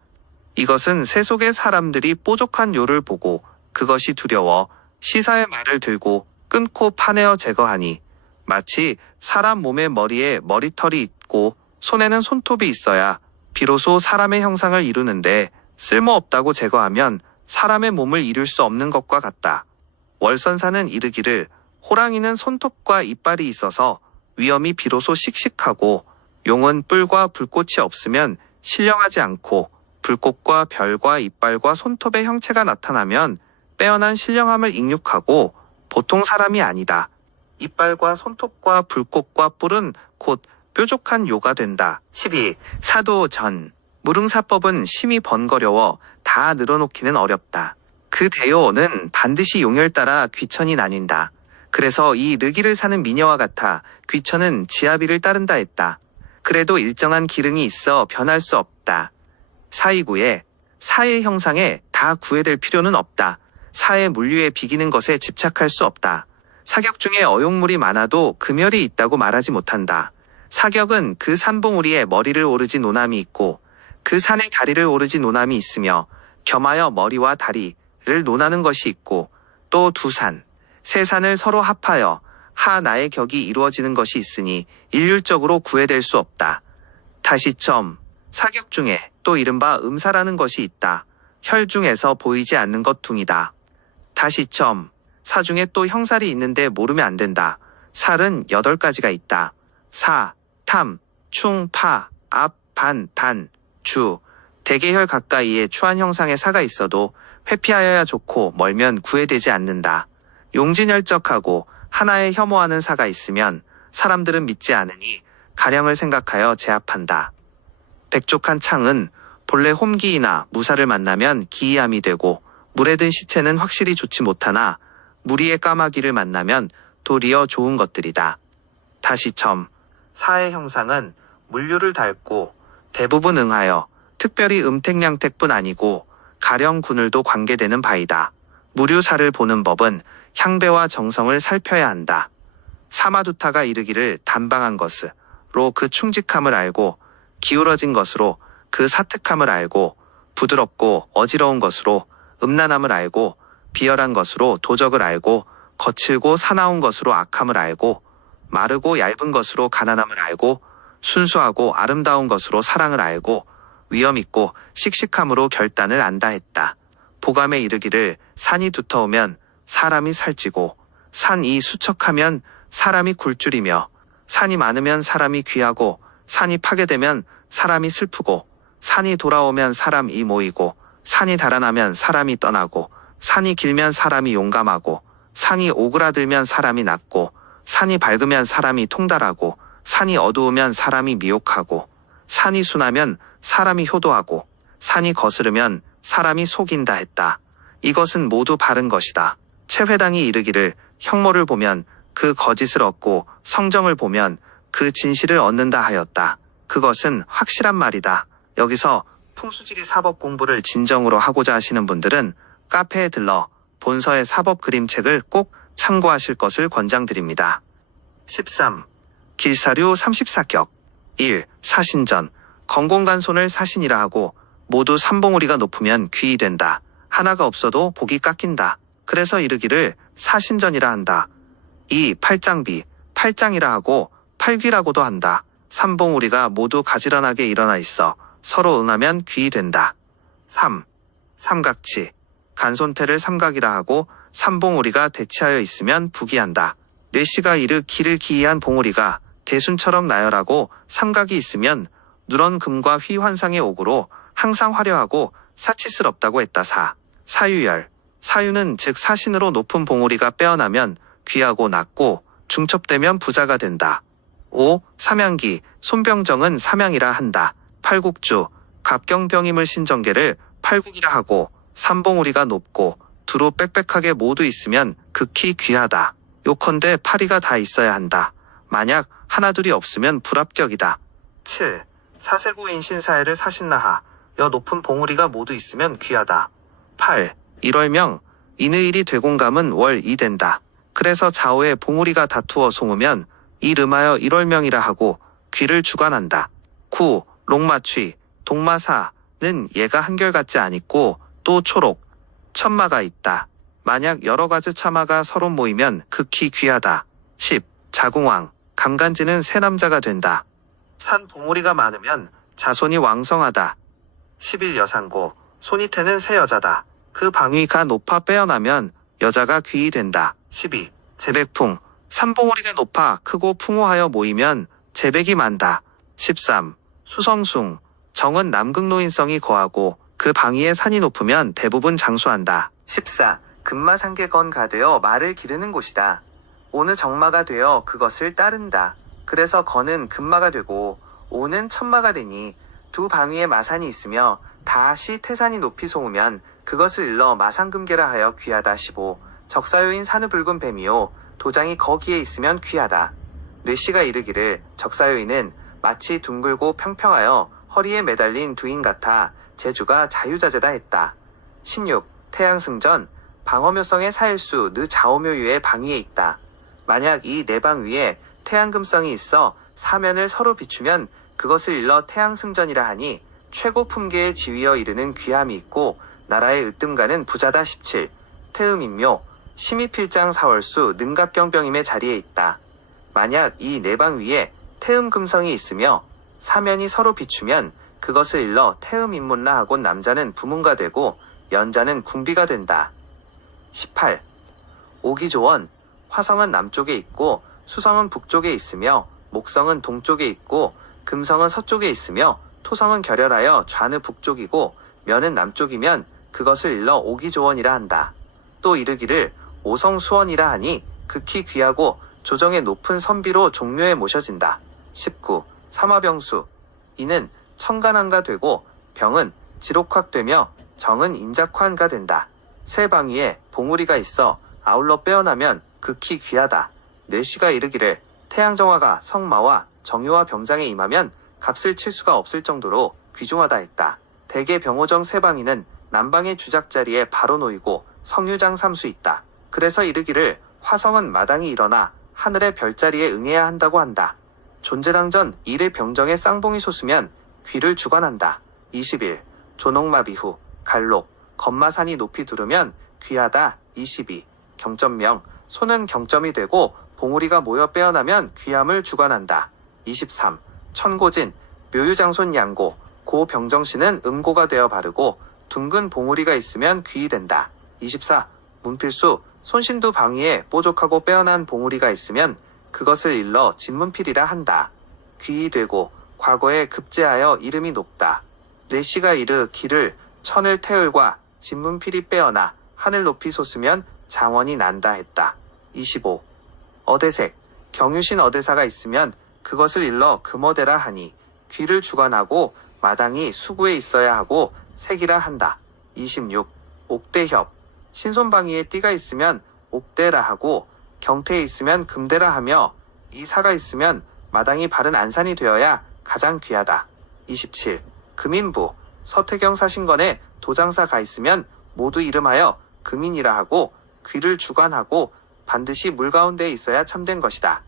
이것은 세속의 사람들이 뾰족한 요를 보고 그것이 두려워 시사의 말을 들고 끊고 파내어 제거하니 마치 사람 몸의 머리에 머리털이 있고 손에는 손톱이 있어야 비로소 사람의 형상을 이루는데 쓸모없다고 제거하면 사람의 몸을 이룰 수 없는 것과 같다. 월선사는 이르기를 호랑이는 손톱과 이빨이 있어서 위엄이 비로소 씩씩하고 용은 뿔과 불꽃이 없으면 신령하지 않고 불꽃과 별과 이빨과 손톱의 형체가 나타나면 빼어난 신령함을 익육하고 보통 사람이 아니다. 이빨과 손톱과 불꽃과 뿔은 곧 뾰족한 요가 된다. 12. 사도전. 무릉사법은 심히 번거려워 다 늘어놓기는 어렵다. 그 대요는 반드시 용을 따라 귀천이 나뉜다. 그래서 이 르기를 사는 미녀와 같아 귀천은 지아비를 따른다 했다. 그래도 일정한 기릉이 있어 변할 수 없다. 사이구에 사의 형상에 다 구애될 필요는 없다. 사의 물류에 비기는 것에 집착할 수 없다. 사격 중에 어용물이 많아도 금혈이 있다고 말하지 못한다. 사격은 그 산봉우리에 머리를 오르지 노남이 있고 그 산에 다리를 오르지 노남이 있으며 겸하여 머리와 다리를 논하는 것이 있고 또 두 산, 세 산을 서로 합하여 하나의 격이 이루어지는 것이 있으니 일률적으로 구애될 수 없다. 다시점. 사격 중에 또 이른바 음사라는 것이 있다. 혈 중에서 보이지 않는 것 둥이다. 다시점. 사 중에 또 형살이 있는데 모르면 안 된다. 살은 8가지가 있다. 사, 탐, 충, 파, 앞, 반, 단, 주. 대개혈 가까이에 추한 형상의 사가 있어도 회피하여야 좋고 멀면 구애되지 않는다. 용진열적하고 하나에 혐오하는 사가 있으면 사람들은 믿지 않으니 가령을 생각하여 제압한다. 백족한 창은 본래 홈기이나 무사를 만나면 기이함이 되고 물에 든 시체는 확실히 좋지 못하나 무리의 까마귀를 만나면 도리어 좋은 것들이다. 다시점. 사의 형상은 물류를 닳고 대부분 응하여 특별히 음택량택뿐 아니고 가령 군을도 관계되는 바이다. 무류사를 보는 법은 향배와 정성을 살펴야 한다. 사마두타가 이르기를 단방한 것으로 그 충직함을 알고 기울어진 것으로 그 사특함을 알고 부드럽고 어지러운 것으로 음란함을 알고 비열한 것으로 도적을 알고 거칠고 사나운 것으로 악함을 알고 마르고 얇은 것으로 가난함을 알고 순수하고 아름다운 것으로 사랑을 알고 위엄 있고 씩씩함으로 결단을 안다 했다. 보감에 이르기를 산이 두터우면 사람이 살찌고 산이 수척하면 사람이 굴줄이며 산이 많으면 사람이 귀하고 산이 파괴되면 사람이 슬프고 산이 돌아오면 사람이 모이고 산이 달아나면 사람이 떠나고 산이 길면 사람이 용감하고 산이 오그라들면 사람이 낮고 산이 밝으면 사람이 통달하고 산이 어두우면 사람이 미혹하고 산이 순하면 사람이 효도하고 산이 거스르면 사람이 속인다 했다. 이것은 모두 바른 것이다. 채회당이 이르기를 형모를 보면 그 거짓을 얻고 성정을 보면 그 진실을 얻는다 하였다. 그것은 확실한 말이다. 여기서 풍수지리 사법 공부를 진정으로 하고자 하시는 분들은 카페에 들러 본서의 사법 그림책을 꼭 참고하실 것을 권장드립니다. 13. 길사류 34격 1. 사신전 건공간손을 사신이라 하고 모두 삼봉우리가 높으면 귀이 된다. 하나가 없어도 복이 깎인다. 그래서 이르기를 사신전이라 한다. 2. 팔장비 팔장이라 하고 팔귀라고도 한다. 삼봉우리가 모두 가지런하게 일어나 있어 서로 응하면 귀이 된다. 3. 삼각치 간손태를 삼각이라 하고 삼봉우리가 대치하여 있으면 부귀한다. 뇌씨가 이르 기를 기이한 봉우리가 대순처럼 나열하고 삼각이 있으면 누런 금과 휘 환상의 옥으로 항상 화려하고 사치스럽다고 했다. 4. 사유열 사유는 즉 사신으로 높은 봉우리가 빼어나면 귀하고 낮고 중첩되면 부자가 된다. 5. 삼양기 손병정은 삼양이라 한다. 팔국주 갑경병임을 신정계를 팔국이라 하고 삼봉우리가 높고 두루 빽빽하게 모두 있으면 극히 귀하다. 요컨대 파리가 다 있어야 한다. 만약 하나둘이 없으면 불합격이다. 7. 사세고 인신사회를 사신나하 여 높은 봉우리가 모두 있으면 귀하다. 8. 일월명 인의일이 되공감은 월 2 된다. 그래서 좌우에 봉우리가 다투어 송으면 이름하여 일월명이라 하고 귀를 주관한다. 9. 롱마취 동마사는 얘가 한결같지 않있고 또 초록 천마가 있다. 만약 여러 가지 차마가 서로 모이면 극히 귀하다. 10. 자궁왕 감간지는 새 남자가 된다. 산 봉우리가 많으면 자손이 왕성하다. 11. 여상고 손이태는 새 여자다. 그 방위가 높아 빼어나면 여자가 귀이 된다. 12. 제백풍 삼봉우리가 높아 크고 풍호하여 모이면 제백이 많다. 13. 수성숭 정은 남극노인성이 거하고 그 방위에 산이 높으면 대부분 장수한다. 14. 금마상계건 가되어 말을 기르는 곳이다. 오는 정마가 되어 그것을 따른다. 그래서 건은 금마가 되고 오는 천마가 되니 두 방위에 마산이 있으며 다시 태산이 높이 송으면 그것을 일러 마상금계라 하여 귀하다. 15. 적사요인 산후붉은 뱀이요 도장이 거기에 있으면 귀하다. 뇌씨가 이르기를 적사요인은 마치 둥글고 평평하여 허리에 매달린 두인 같아 제주가 자유자재다 했다. 16. 태양승전 방어묘성의 사일수 느 자오묘유의 방위에 있다. 만약 이 네 방 위에 태양금성이 있어 사면을 서로 비추면 그것을 일러 태양승전이라 하니 최고 품계의 지위어 이르는 귀함이 있고 나라의 으뜸가는 부자다. 17. 태음인묘 심의필장 사월수 능갑경병임의 자리에 있다. 만약 이 네 방 위에 태음금성이 있으며 사면이 서로 비추면 그것을 일러 태음인문라 하고 남자는 부문가 되고 연자는 궁비가 된다. 18. 오기조원 화성은 남쪽에 있고 수성은 북쪽에 있으며 목성은 동쪽에 있고 금성은 서쪽에 있으며 토성은 결혈하여 좌는 북쪽이고 면은 남쪽이면 그것을 일러 오기조원이라 한다. 또 이르기를 오성수원이라 하니 극히 귀하고 조정의 높은 선비로 종묘에 모셔진다. 19. 삼화병수 이는 청간한가 되고 병은 지록확되며 정은 인작환가 된다. 세 방위에 봉우리가 있어 아울러 빼어나면 극히 귀하다. 뇌씨가 이르기를 태양정화가 성마와 정유와 병장에 임하면 값을 칠 수가 없을 정도로 귀중하다 했다. 대개 병호정 세 방위는 남방의 주작자리에 바로 놓이고 성유장 삼수 있다. 그래서 이르기를 화성은 마당이 일어나 하늘의 별자리에 응해야 한다고 한다. 존재당전 일의 병정에 쌍봉이 솟으면 귀를 주관한다. 21. 조농마비 후 갈록 건마산이 높이 두르면 귀하다. 22. 경점명 소는 경점이 되고 봉우리가 모여 빼어나면 귀함을 주관한다. 23. 천고진 묘유장손 양고 고 병정씨는 음고가 되어 바르고 둥근 봉우리가 있으면 귀이 된다. 24. 문필수 손신두 방위에 뽀족하고 빼어난 봉우리가 있으면 그것을 일러 진문필이라 한다. 귀이 되고 과거에 급제하여 이름이 높다. 뇌씨가 이르 기를 천을 태을과 진문필이 빼어나 하늘 높이 솟으면 장원이 난다 했다. 25. 어대색 경유신 어대사가 있으면 그것을 일러 금어대라 하니 귀를 주관하고 마당이 수구에 있어야 하고 색이라 한다. 26. 옥대협 신손방위에 띠가 있으면 옥대라 하고 경태에 있으면 금대라 하며 이 사가 있으면 마당이 바른 안산이 되어야 가장 귀하다. 27. 금인부 서태경 사신건에 도장사 가 있으면 모두 이름하여 금인이라 하고 귀를 주관하고 반드시 물 가운데에 있어야 참된 것이다.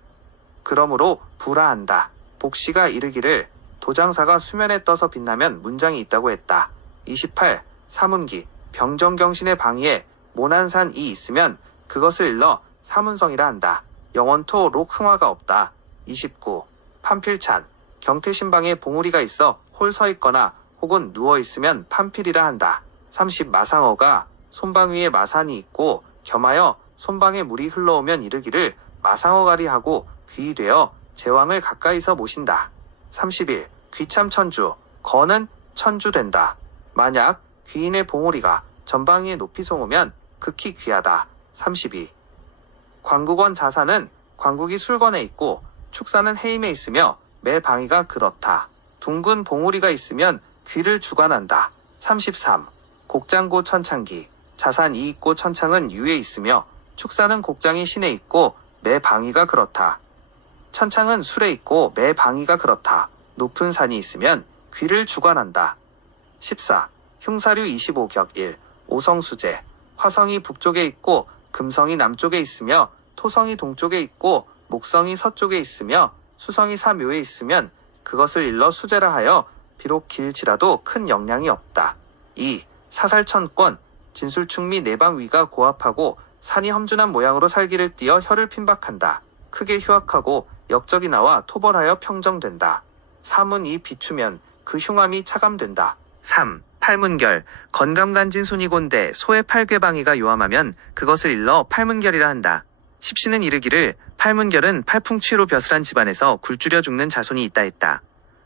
그러므로 부라 한다. 복시가 이르기를 도장사가 수면에 떠서 빛나면 문장이 있다고 했다. 28. 사문기 병정경신의 방위에 모난산이 있으면 그것을 일러 사문성이라 한다. 영원토 록흥화가 없다. 29. 판필찬 경태신방에 봉우리가 있어 홀 서 있거나 혹은 누워 있으면 판필이라 한다. 30. 마상어가 손방 위에 마산이 있고 겸하여 손방에 물이 흘러오면 이르기를 마상어가리 하고 귀이 되어 제왕을 가까이서 모신다. 31. 귀참천주 거는 천주된다. 만약 귀인의 봉우리가 전방위에 높이 솟으면 극히 귀하다. 32. 광국원 자사는 광국이 술건에 있고 축사는 해임에 있으며 매 방위가 그렇다. 둥근 봉우리가 있으면 귀를 주관한다. 33. 곡장고 천창기 자산이 있고 천창은 유에 있으며 축사는 곡장이 신에 있고 매 방위가 그렇다. 천창은 술에 있고 매 방위가 그렇다. 높은 산이 있으면 귀를 주관한다. 14. 흉사류 25격 1. 오성수제 화성이 북쪽에 있고 금성이 남쪽에 있으며 토성이 동쪽에 있고 목성이 서쪽에 있으며 수성이 사묘에 있으면 그것을 일러 수제라 하여 비록 길지라도 큰 영향이 없다. 2. 사살천권 진술충미 내방 위가 고압하고 산이 험준한 모양으로 살기를 띄어 혀를 핀박한다. 크게 휴학하고 역적이 나와 토벌하여 평정된다. 3은 비추면 그 흉함이 차감된다. 3. 팔문결 건감간진 손이곤대 소의 팔괘방위가 요함하면 그것을 일러 팔문결이라 한다. 십시는 이르기를 팔문결은 팔풍취로 벼슬한 집안에서 굴줄여 죽는 자손이 있다 했다.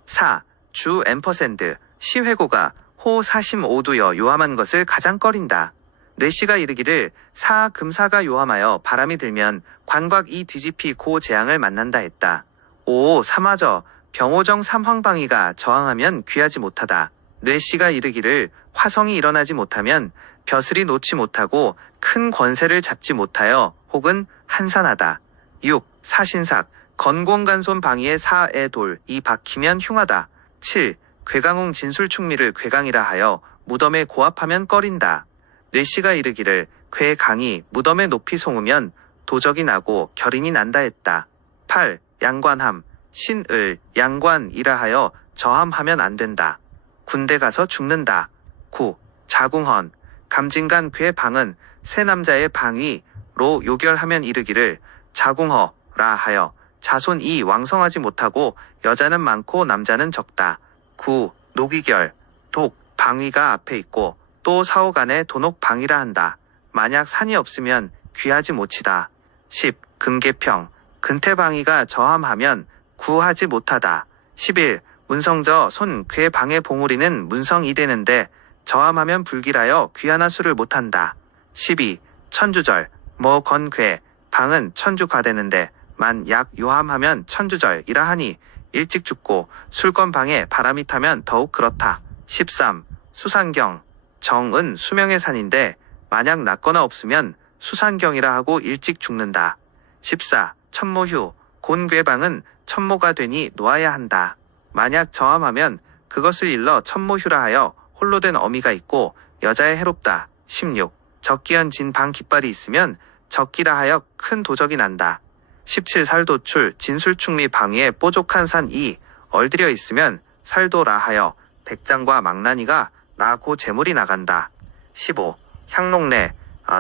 4. 주 앰퍼샌드 시회고가 호 사심 오두여 요함한 것을 가장 꺼린다. 뇌씨가 이르기를 사 금사가 요함하여 바람이 들면 관곽 이 뒤집히 고 재앙을 만난다 했다. 5. 삼화저 병오정 삼황방위가 저항하면 귀하지 못하다. 뇌씨가 이르기를 화성이 일어나지 못하면 벼슬이 놓지 못하고 큰 권세를 잡지 못하여 혹은 한산하다. 6. 사신삭 건공간손 방위에 사에 돌이 박히면 흉하다. 7. 괴강홍 진술충미를 괴강이라 하여 무덤에 고압하면 꺼린다. 뇌씨가 이르기를 괴강이 무덤에 높이 송으면 도적이 나고 결인이 난다 했다. 8. 양관함 신을 양관이라 하여 저함하면 안 된다. 군대 가서 죽는다. 9. 자궁헌 감진간 괴방은 세 남자의 방위로 요결하면 이르기를 자궁허라 하여 자손이 왕성하지 못하고 여자는 많고 남자는 적다. 9. 녹이결 독 방위가 앞에 있고 또 사오간에 도녹 방위라 한다. 만약 산이 없으면 귀하지 못이다. 10. 금계평 근태방위가 저함하면 구하지 못하다. 11. 문성저 손 괴 방의 봉우리는 문성이 되는데 저함하면 불길하여 귀하나 수를 못한다. 12. 천주절 뭐 건괴 방은 천주가 되는데 만 약 요함하면 천주절이라 하니 일찍 죽고 술건 방에 바람이 타면 더욱 그렇다. 13. 수산경 정은 수명의 산인데 만약 났거나 없으면 수산경이라 하고 일찍 죽는다. 14. 천모휴 곤괴방은 천모가 되니 놓아야 한다. 만약 저함하면 그것을 일러 천모휴라 하여 홀로 된 어미가 있고 여자에 해롭다. 16. 적기현 진방 깃발이 있으면 적기라 하여 큰 도적이 난다. 17. 살도출 진술충미 방위에 뽀족한 산이 얼들여 있으면 살도라 하여 백장과 망나니가 나고 재물이 나간다. 15. 향록내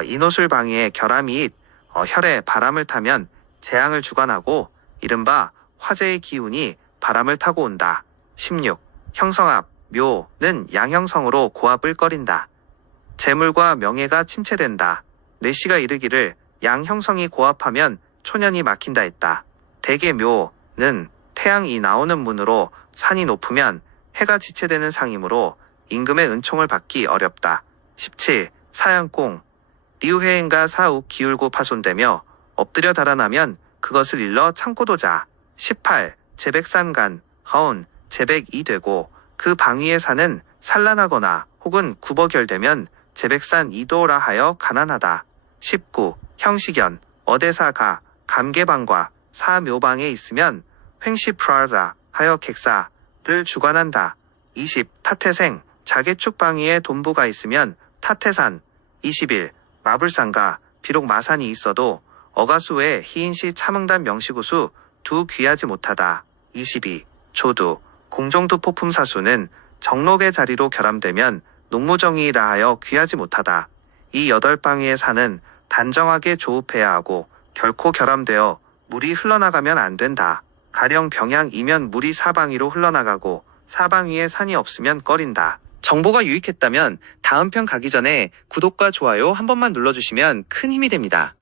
인호술 방위에 결함이 혈에 바람을 타면 재앙을 주관하고 이른바 화재의 기운이 바람을 타고 온다. 16. 형성합, 묘는 양형성으로 고합을 꺼린다. 재물과 명예가 침체된다. 뇌씨가 이르기를 양형성이 고합하면 초년이 막힌다 했다. 대개 묘는 태양이 나오는 문으로 산이 높으면 해가 지체되는 상이므로 임금의 은총을 받기 어렵다. 17. 사양공, 리우회행과 사욱 기울고 파손되며 엎드려 달아나면 그것을 일러 창고도자. 18. 제백산간, 허운, 제백이 되고 그 방위의 산은 산란하거나 혹은 굽어결되면 제백산 이도라 하여 가난하다. 19. 형식연, 어대사가, 감개방과 사묘방에 있으면 횡시프라라 하여 객사를 주관한다. 20. 타태생, 자개축방위에 돈부가 있으면 타태산. 21. 마불상가, 비록 마산이 있어도 어가수에 희인시 참응단 명시구수 두 귀하지 못하다. 22. 조두, 공정두 포품사수는 정록의 자리로 결함되면 농무정이라 하여 귀하지 못하다. 이 8방위의 산은 단정하게 조읍해야 하고 결코 결함되어 물이 흘러나가면 안 된다. 가령 병양이면 물이 사방위로 흘러나가고 사방위에 산이 없으면 꺼린다. 정보가 유익했다면 다음 편 가기 전에 구독과 좋아요 한 번만 눌러주시면 큰 힘이 됩니다.